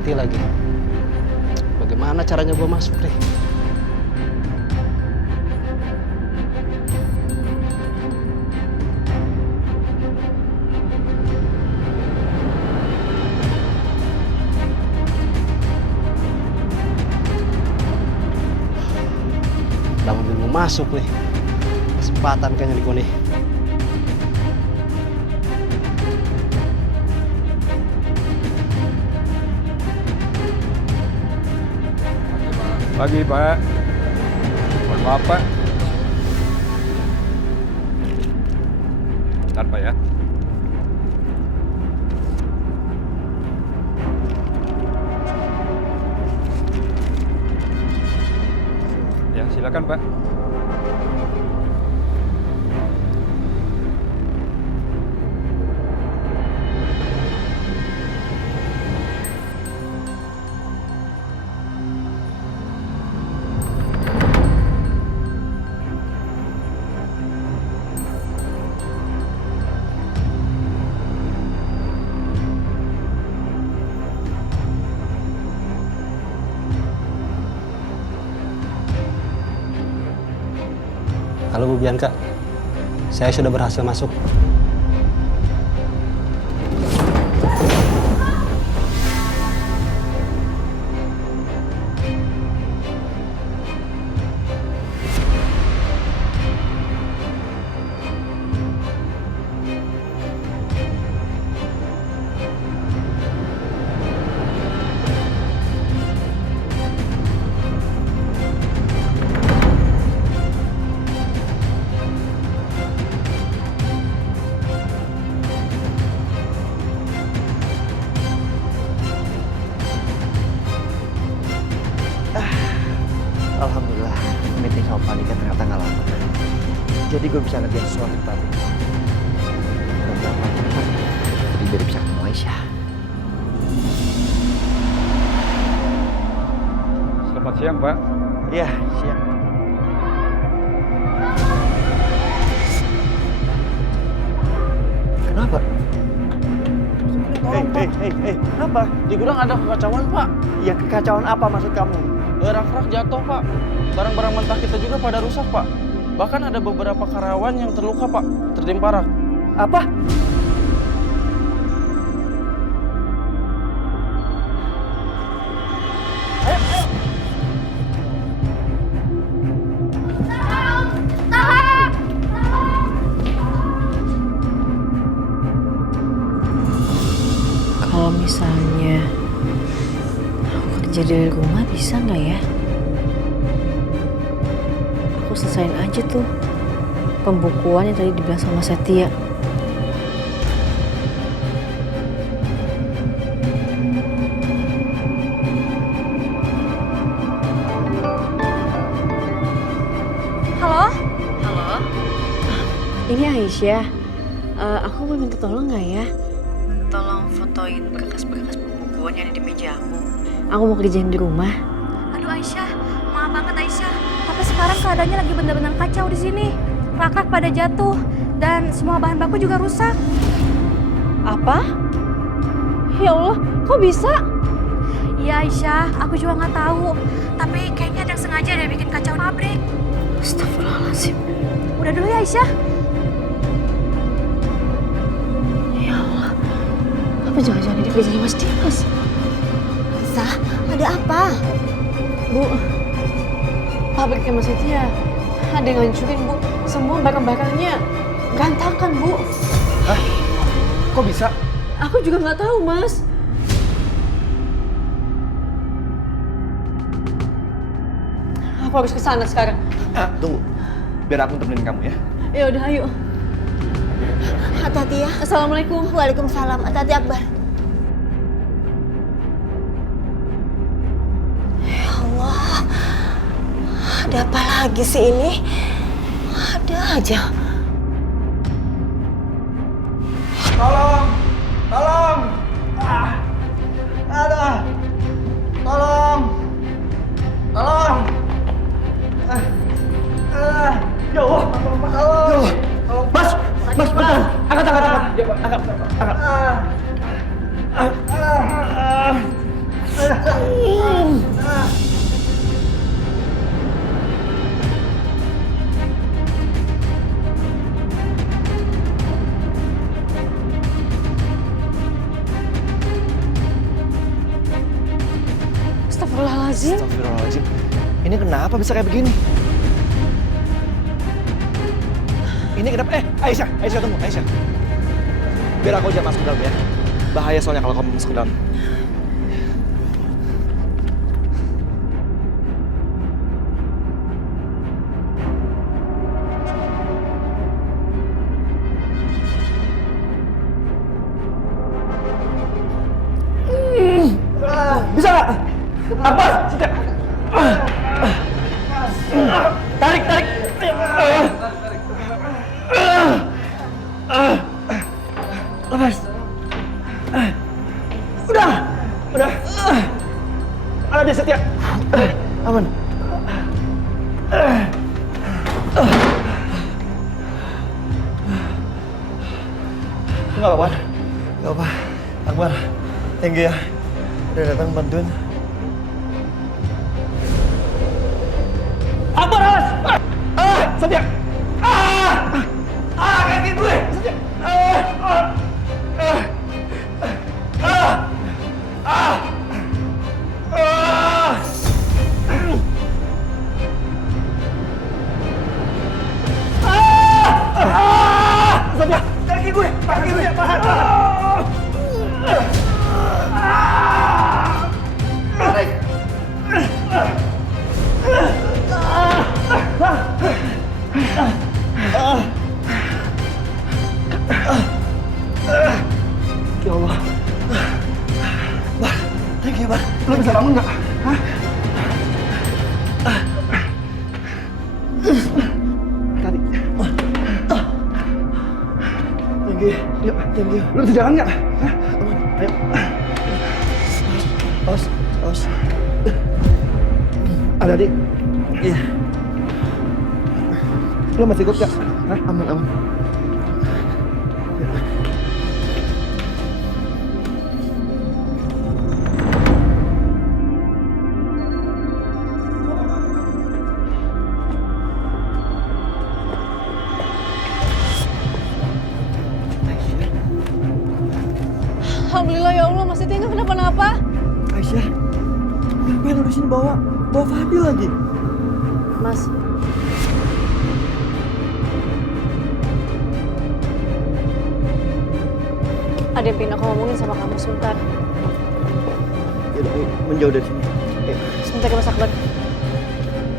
security lagi. Bagaimana caranya gue masuk nih? Udah mobil mau masuk nih. Kesempatan kayaknya nih gue nih. Pagi, Pak. Mohon maaf, Pak. Bentar, Pak ya. Ya, silakan, Pak. Halo Bu Bianca, saya sudah berhasil masuk. Alhamdulillah, meeting sama Panika ternyata nggak lama. Jadi gue bisa ngerjain sesuatu di pabrik. Jadi biar bisa ketemu Aisyah. Selamat siang, Pak. Iya, siang. Kenapa? Hei, kenapa? Di gudang ada kekacauan, Pak. Ya kekacauan apa maksud kamu? Rak-rak jatuh, Pak. Barang-barang mentah kita juga pada rusak, Pak. Bahkan ada beberapa karyawan yang terluka, Pak. Tertimpa rak. Apa? Kalau misalnya aku kerja dari rumah bisa nggak ya? Aku selesain aja tuh pembukuan yang tadi dibilang sama Setia. Halo? Halo? Ini Aisyah. Aku mau minta tolong nggak ya? Tolong fotoin berkas-berkas pembukuan yang ada di meja aku. Aku mau kerjain di rumah. Aduh Aisyah, maaf banget Aisyah. Tapi sekarang keadaannya lagi benar-benar kacau di sini. Rak-rak pada jatuh dan semua bahan baku juga rusak. Apa? Ya Allah, kok bisa? Iya Aisyah, aku juga nggak tahu. Tapi kayaknya ada yang sengaja deh bikin kacau pabrik. Astagfirullahaladzim. Udah dulu ya Aisyah. Ya Allah, apa jangan-jangan ini kerjanya Mas Dimas? Sah, ada apa? Bu, pabriknya Mas Setia ada yang ngancurin, Bu. Semua barang-barangnya berantakan, Bu. Hah? Kok bisa? Aku juga nggak tahu, Mas. Aku harus ke sana sekarang. Tunggu, biar aku temenin kamu ya. Ya udah, ayo. Hati-hati ya. Assalamualaikum. Waalaikumsalam. Hati-hati Akbar. Ya Allah, ada apa lagi sih ini? Ada aja. Tolong! Tolong! Aduh! Tolong! Tolong! Ya Allah! Tolong! Mas! Mas, bentar! Angkat! Astagfirullahaladzim. Astagfirullahaladzim. Ini kenapa bisa kayak begini? Ini kenapa? Aisyah tunggu, Aisyah. Biar aku aja masuk ke dalam ya. Bahaya soalnya kalau kamu masuk ke dalam. Bisa nggak? Apa? Tarik. Lepas. Udah. Ada Setia. Aman. Enggak apa-apa. Enggak apa. Akbar, thank you ya. Udah datang bantuin. Akbar, awas! Setia! Kaki gue! Setia! Setia! Kaki gue! Tahan! Ya Allah. Bar, thank you, Bar. Lo bisa bangun nggak? Hah? Tadi. Thank you. Yuk, thank you. Lo bisa jalan nggak? Hah? Ayo. Awas. Ada adik. Iya. Lo masih ikut nggak? Hah? Aman. Alhamdulillah ya Allah, Mas Titi nggak kenapa-napa. Aisyah, ngapain lu disini bawa Fadil lagi? Mas, ada yang pengen aku ngomongin sama kamu sebentar. Yaudah, ayo, menjauh dari sini. Sebentar ya Mas Akbar.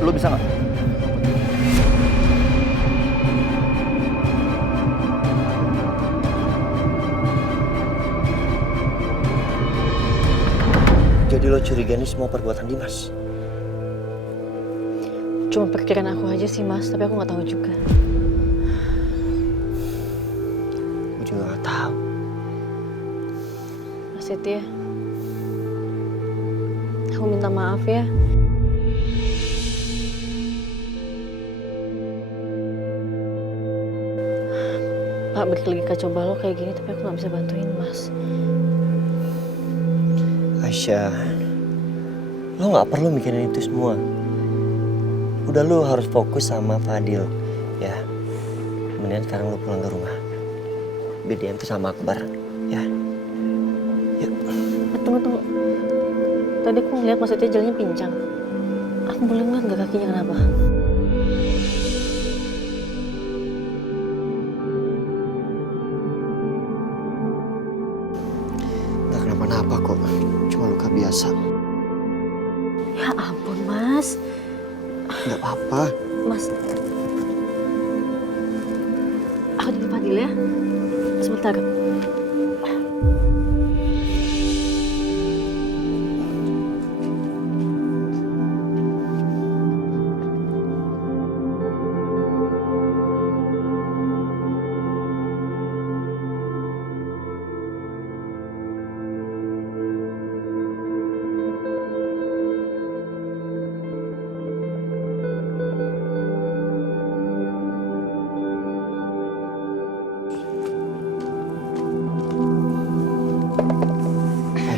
Lu bisa nggak? Jadi lo curiga ini semua perbuatan Dimas? Cuma pikiran aku aja sih Mas, tapi aku nggak tahu juga. Gue juga nggak tahu. Mas Titi, aku minta maaf ya. Pak balik lagi kacau balau kayak gini, tapi aku nggak bisa bantuin Mas. Aisyah, lo nggak perlu mikirin itu semua. Udah lo harus fokus sama Fadil, ya. Kemudian sekarang lo pulang ke rumah. Biar dia tuh sama Akbar, ya. Yuk. Tunggu. Tadi aku ngeliat Mas Titi jalannya pincang. Aku boleh nggak kakinya kenapa? Nggak kenapa-napa kok. Cuma luka biasa. Ya ampun, Mas. Nggak apa-apa. Mas, aku jadi Fadil ya. Sebentar.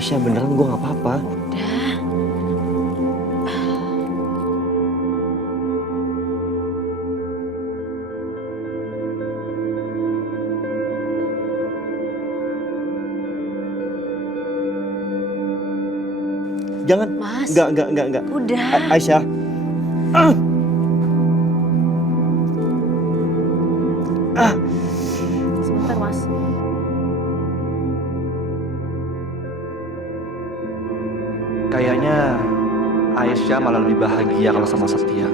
Aisyah, beneran gue nggak apa-apa. Udah. Jangan. Mas. Enggak. Udah. Aisyah. Sebentar, Mas. Kayaknya Aisyah malah lebih bahagia kalau sama Setia.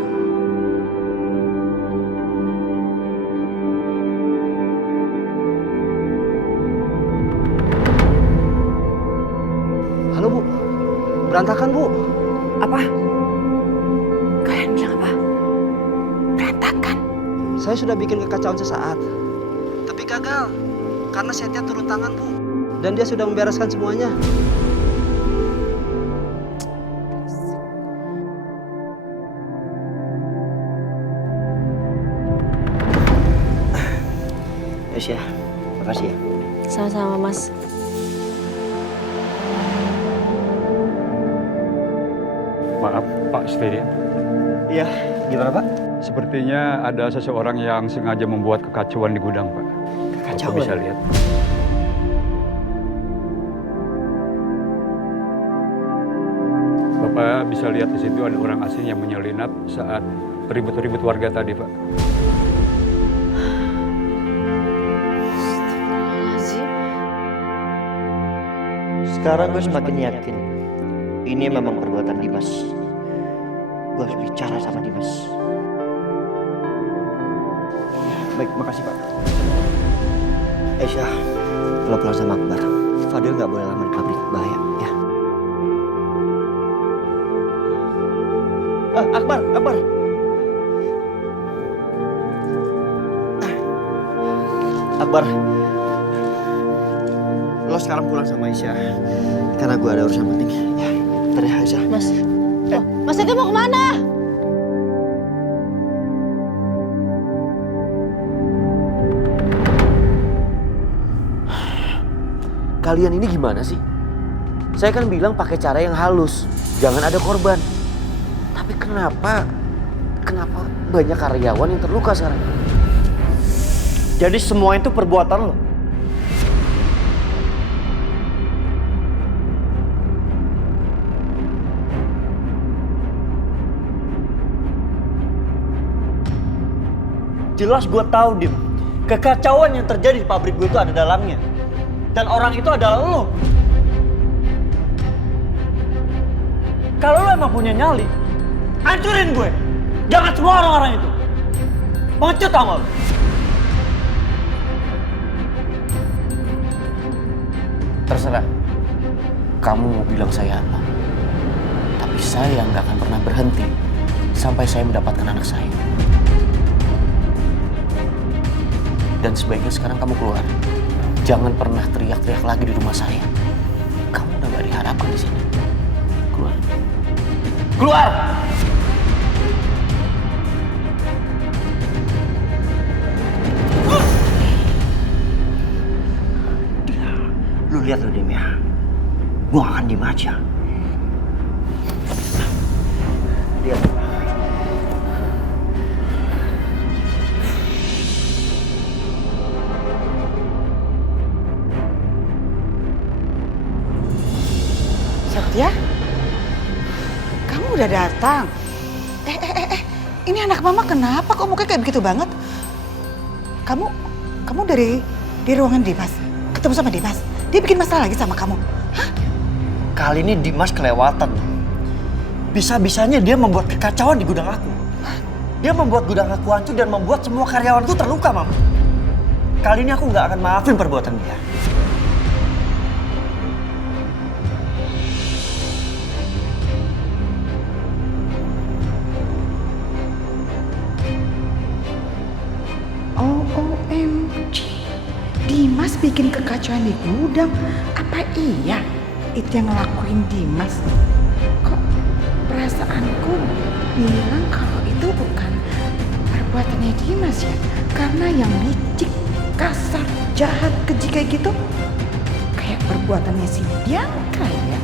Halo Bu, berantakan Bu. Apa? Kalian bilang apa? Berantakan? Saya sudah bikin kekacauan sesaat, tapi gagal karena Setia turun tangan Bu, dan dia sudah membereskan semuanya. Aisyah, makasih ya. Sama-sama, Mas. Maaf, Pak Steria. Iya, gimana Pak? Sepertinya ada seseorang yang sengaja membuat kekacauan di gudang, Pak. Kekacauan? Bapak bisa lihat. Bapak bisa lihat di situ ada orang asing yang menyelinap saat ribut-ribut warga tadi, Pak. Sekarang gue semakin yakin ini memang perbuatan Dimas. Gue harus bicara sama Dimas. Baik, makasih Pak. Aisyah, lo pulang sama Akbar. Fadil nggak boleh lama di pabrik, bahaya ya. Akbar. Akbar. Lo sekarang pulang sama Aisyah. Karena gue ada urusan penting. Ya, ntar ya Aisyah. Mas. Mas Setia mau kemana? Kalian ini gimana sih? Saya kan bilang pakai cara yang halus, jangan ada korban. Tapi kenapa banyak karyawan yang terluka sekarang? Jadi semua itu perbuatan lo? Jelas gue tahu, Dim. Kekacauan yang terjadi di pabrik gue itu ada dalamnya. Dan orang itu adalah lo. Kalau lo emang punya nyali, hancurin gue. Jangan semua orang-orang itu. Pengecut sama lo. Terserah. Kamu mau bilang saya apa. Tapi saya nggak akan pernah berhenti sampai saya mendapatkan anak saya. Dan sebaiknya sekarang kamu keluar. Jangan pernah teriak-teriak lagi di rumah saya. Kamu udah gak diharapkan di sini. Keluar. Keluar! Lu lihat lo, Dim ya. Gue akan diem aja. Lihat. Setia, kamu udah datang. Ini anak mama kenapa kok mukanya kayak begitu banget? Kamu dari ruangan Dimas, ketemu sama Dimas. Dia bikin masalah lagi sama kamu. Hah? Kali ini Dimas kelewatan. Bisa-bisanya dia membuat kekacauan di gudang aku. Dia membuat gudang aku hancur dan membuat semua karyawanku terluka, Mama. Kali ini aku nggak akan maafin perbuatan dia. OMG, Dimas bikin kekacauan di gudang. Apa iya itu yang ngelakuin Dimas? Kok perasaanku bilang kalau itu bukan perbuatannya Dimas ya? Karena yang licik, kasar, jahat, keji kayak gitu kayak perbuatannya si Bianca ya.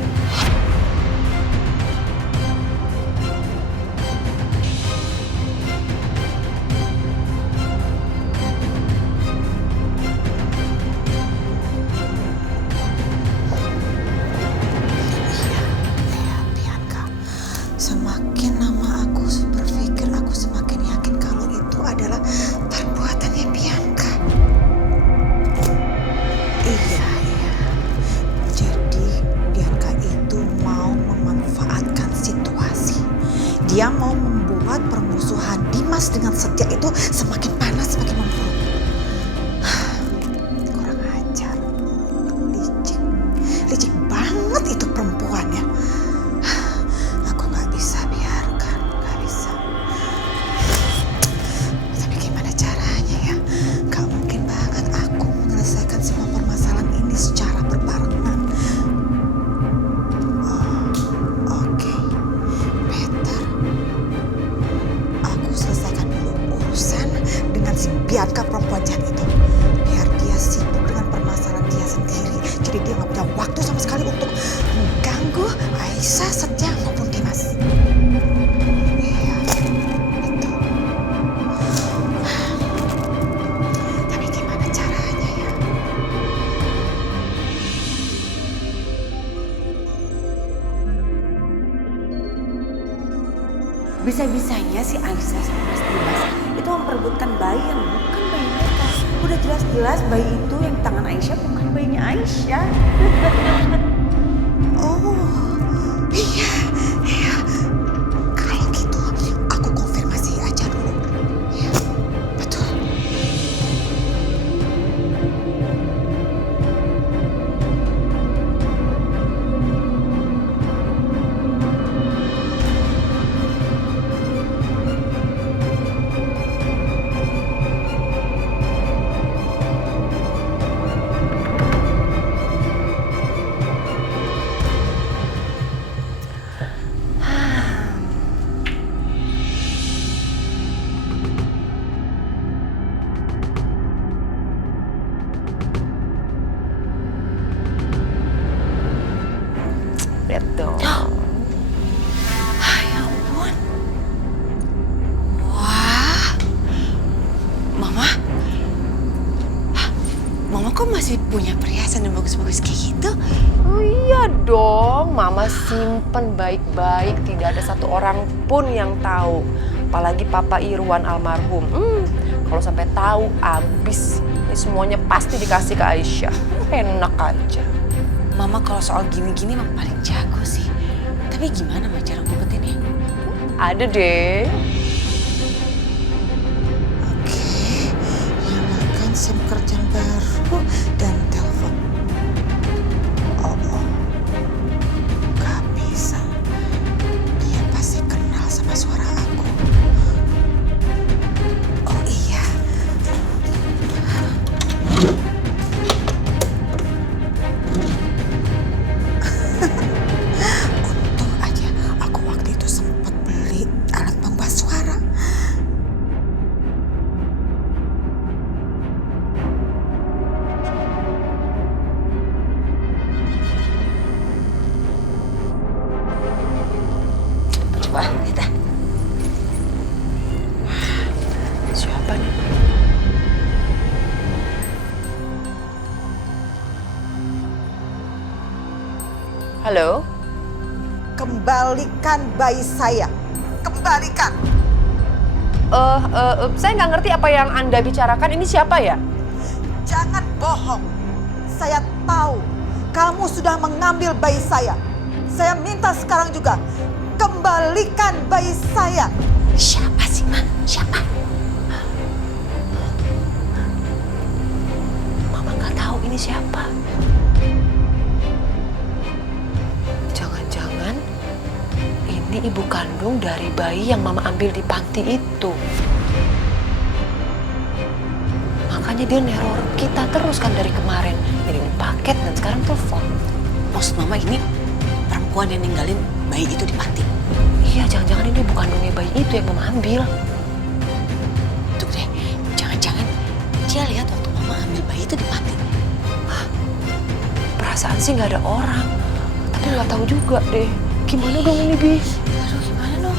Bisa-bisanya si Aisyah sama Mas Dimas itu memperebutkan bayi yang bukan bayi mereka. Udah jelas-jelas bayi itu yang di tangan Aisyah bukan bayinya Aisyah. Oh, iya. Kalau gitu, aku konfirmasi aja dulu. Iya, betul. Kok masih punya perhiasan yang bagus-bagus kayak gitu? Oh iya dong, Mama simpen baik-baik. Tidak ada satu orang pun yang tahu. Apalagi Papa Irwan almarhum. Kalau sampai tahu, abis. Ini semuanya pasti dikasih ke Aisyah. Enak aja. Mama kalau soal gini-gini emang paling jago sih. Tapi gimana Ma cara ngumpetinnya? Ada deh. Nyalakan SIM kerjaan baru dan telepon. Oh, gak bisa. Dia pasti kenal sama suara aku. Oh iya. Untung aja aku waktu itu sempat beli alat pengubah suara. Coba kita. Siapa nih? Halo? Kembalikan bayi saya. Kembalikan. Saya nggak ngerti apa yang Anda bicarakan. Ini siapa ya? Jangan bohong. Saya tahu kamu sudah mengambil bayi saya. Saya minta sekarang juga kembalikan bayi saya. Siapa sih, Ma? Siapa? Mama nggak tahu ini siapa. Jangan-jangan ini ibu kandung dari bayi yang Mama ambil di panti itu. Makanya dia neror kita terus kan dari kemarin. Ngirim paket dan sekarang telepon. Maksud Mama ini perempuan yang ninggalin bayi itu di panti? Iya, jangan-jangan ini ibu kandungnya bayi itu yang Mama ambil. Tuh deh, jangan-jangan dia lihat waktu Mama ambil bayi itu di panti. Perasaan sih nggak ada orang. Tapi nggak tahu juga deh. Gimana dong ini, Bi? Aduh, gimana dong?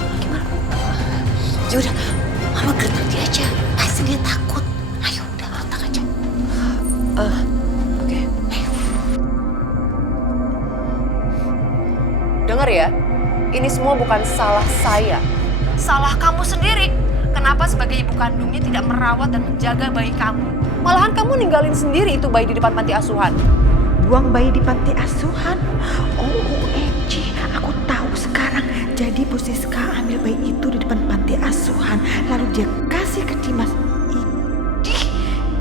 Yaudah, Mama gerak dia aja. Pasti dia takut. Ayo, udah letak aja. Oke. Dengar ya, ini semua bukan salah saya. Salah kamu sendiri. Kenapa sebagai ibu kandungnya tidak merawat dan menjaga bayi kamu? Malahan kamu ninggalin sendiri itu bayi di depan panti asuhan. Buang bayi di panti asuhan? OMG, aku tahu sekarang. Jadi Bu Siska ambil bayi itu di depan panti asuhan. Lalu dia kasih ke Dimas. Idih,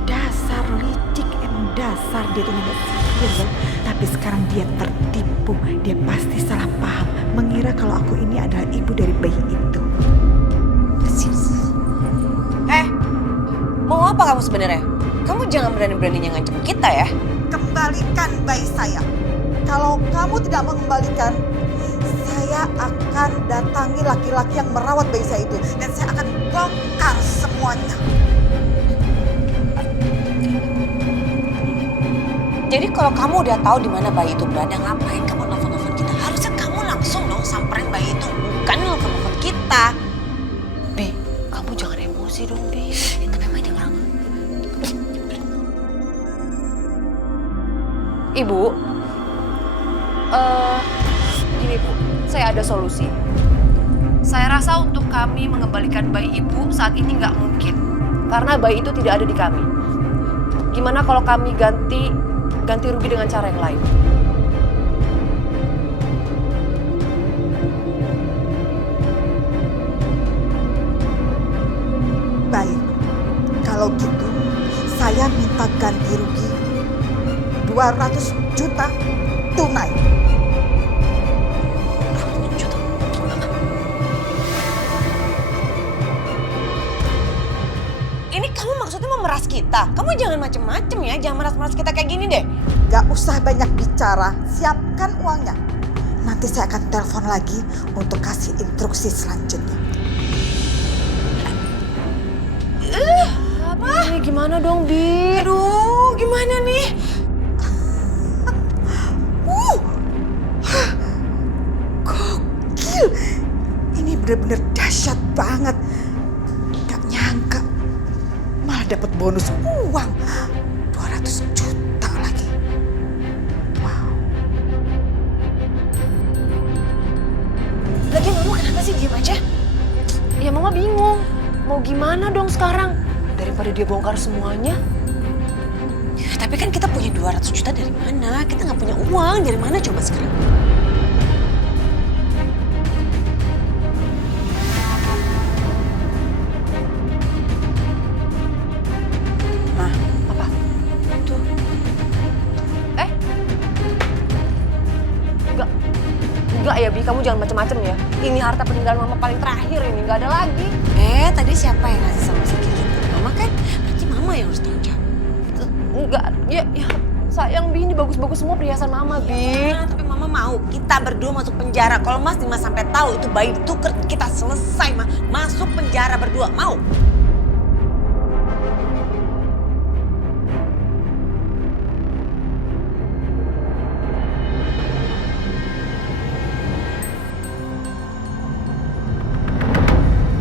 dasar licik, dasar dia tuh nenek sihir ya. Tapi sekarang dia tertipu. Dia pasti salah paham. Mengira kalau aku ini adalah ibu dari bayi itu. Mau apa kamu sebenarnya? Kamu jangan berani-beraninya ngancam kita ya. Kembalikan bayi saya. Kalau kamu tidak mengembalikan, saya akan datangi laki-laki yang merawat bayi saya itu. Dan saya akan bongkar semuanya. Jadi kalau kamu udah tahu di mana bayi itu berada, ngapain kamu nelfon-nelfon kita? Harusnya kamu langsung dong samperin bayi itu, bukan nelfon-nelfon kita. Bi, kamu jangan emosi dong, Bi. Tapi emang dia orang. Ibu, gini Bu, saya ada solusi. Saya rasa untuk kami mengembalikan bayi ibu saat ini nggak mungkin. Karena bayi itu tidak ada di kami. Gimana kalau kami ganti rugi dengan cara yang lain? Baik, kalau gitu saya minta ganti rugi 200 juta tunai. Ini kamu maksudnya memeras kita? Kamu jangan macem-macem ya, jangan meras-meras kita kayak gini deh. Gak usah banyak bicara, siapkan uangnya. Nanti saya akan telepon lagi untuk kasih instruksi selanjutnya. Apa? Gimana dong, Bi? Aduh, gimana nih? Gokil. Ini benar-benar dahsyat banget. Gak nyangka. Malah dapat bonus uang. 200 juta lagi. Wow. Lagian Mama kenapa sih diem aja? Ya Mama bingung. Mau gimana dong sekarang? Daripada dia bongkar semuanya. Ya, tapi kan kita punya 200 juta dari mana? Kita nggak punya uang. Dari mana coba sekarang? Nah, apa? Tuh. Enggak ya, Bi. Kamu jangan macem-macem ya. Ini harta peninggalan Mama paling terakhir ini. Nggak ada lagi. Tadi siapa yang ngasih sama si Kiki? Mama kan? Nanti Mama yang harus tanggung jawab. Enggak, ya sayang Bi, ini bagus-bagus semua perhiasan Mama, Bi. Ya, tapi Mama mau kita berdua masuk penjara. Kalau Mas Dimas sampai tahu itu bayi ditukar, kita selesai, Ma. Masuk penjara berdua, mau?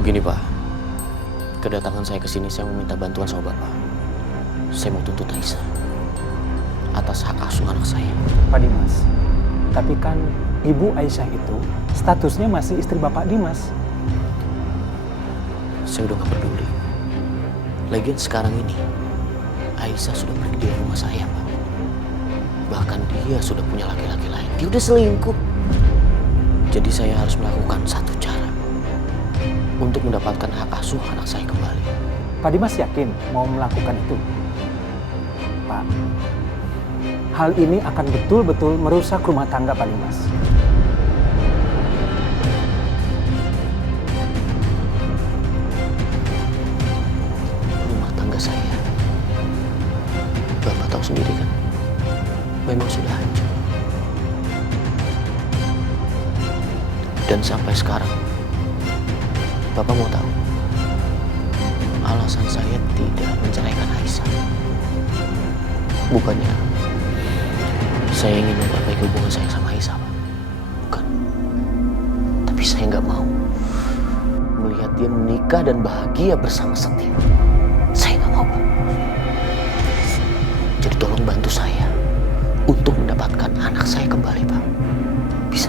Begini Pak, kedatangan saya ke sini saya meminta bantuan sama Bapak. Saya mau tuntut Aisyah atas hak asuh anak saya. Pak Dimas, tapi kan Ibu Aisyah itu statusnya masih istri Bapak Dimas. Saya udah gak peduli. Lagian sekarang ini Aisyah sudah pergi dari rumah saya Pak. Bahkan dia sudah punya laki-laki lain. Dia udah selingkuh. Jadi saya harus melakukan satu cara untuk mendapatkan hak asuh anak saya kembali. Pak Dimas yakin mau melakukan itu? Pak, hal ini akan betul-betul merusak rumah tangga Pak Dimas. Rumah tangga saya, Bapak tahu sendiri kan, memang sudah hancur. Dan sampai sekarang, Bapak mau tahu alasan saya tidak menceraikan Aisyah? Bukannya saya ingin memperbaiki hubungan saya sama Aisyah, Pak. Bukan. Tapi saya nggak mau melihat dia menikah dan bahagia bersama Setia. Saya nggak mau, Pak. Jadi tolong bantu saya untuk mendapatkan anak saya kembali, Pak. Bisa?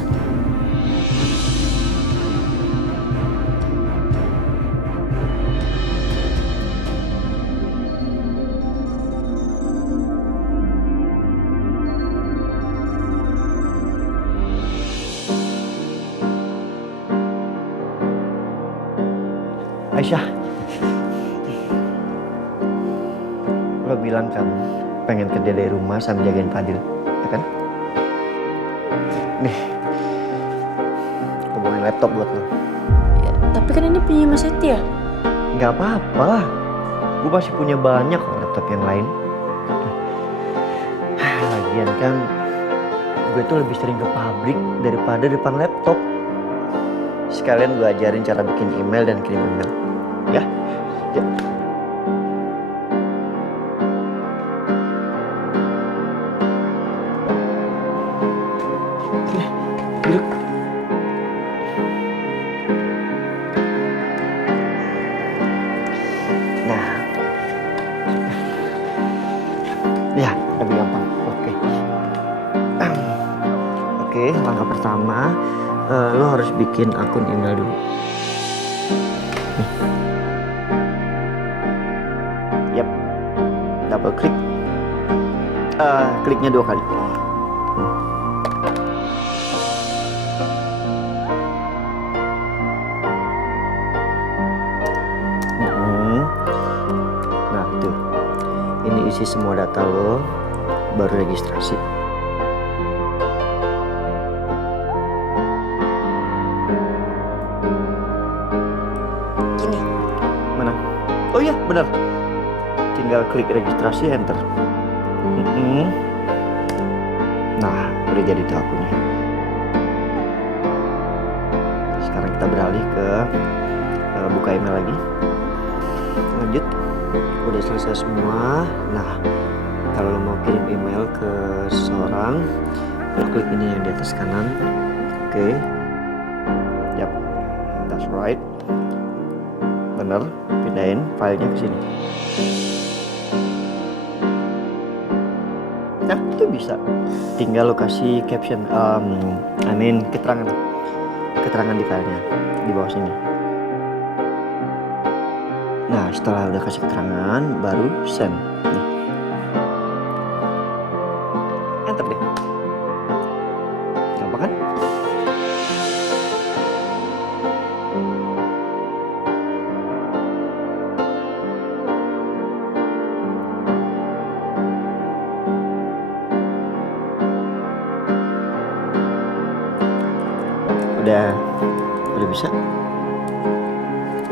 Aisyah, lo bilang kan pengen kerja dari rumah sambil jagain Fadil, ya kan? Nih, aku bawain laptop buat lo. Ya, tapi kan ini punya Mas Setia. Nggak apa-apa, gue masih punya banyak laptop yang lain. Lagian kan, gue tuh lebih sering ke pabrik daripada depan laptop. Sekalian gue ajarin cara bikin email dan kirim email. Ya. Duduk. Nah. Ya, lebih gampang. Oke. Oke, langkah pertama lo harus bikin akun email dulu. Klik. Kliknya 2 kali. Nah tuh, ini isi semua data lo, baru registrasi. Gini. Mana? Oh iya, benar. Tinggal klik registrasi, enter. Nah, udah jadi tuh akunnya. Sekarang kita beralih ke buka email lagi. Lanjut. Udah selesai semua. Nah, kalau lo mau kirim email ke seseorang, lo klik ini yang di atas kanan. Oke. Yap, that's right. Bener, pindahin filenya ke sini. Nah, itu bisa. Tinggal lo kasih caption, keterangan di filenya di bawah sini. Nah, setelah udah kasih keterangan, baru send. Nih. Enter deh. Gampang kan? Udah bisa?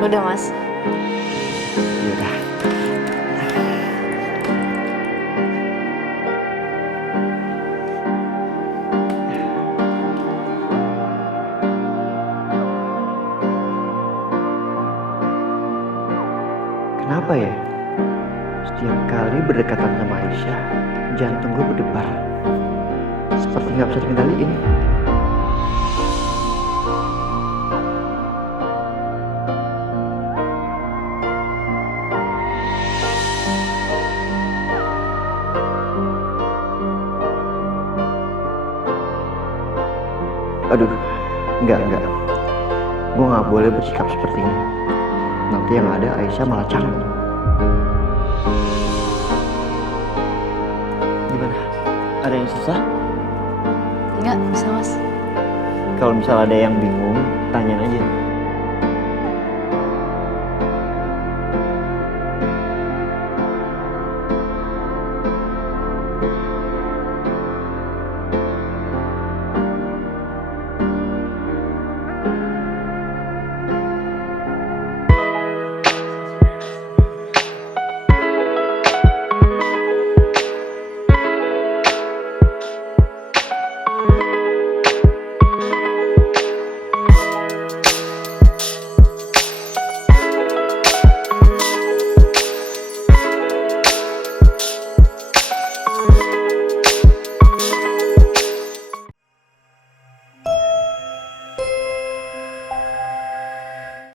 Udah, Mas. Yaudah. Kenapa ya? Setiap kali berdekatan sama Aisyah, jantung gue berdebar. Seperti nggak bisa dikendaliin. Aduh, enggak. Gue nggak boleh bersikap seperti ini. Nanti yang ada Aisyah malah canggung. Gimana? Ada yang susah? Enggak, bisa, Mas. Kalau misal ada yang bingung, tanyain aja.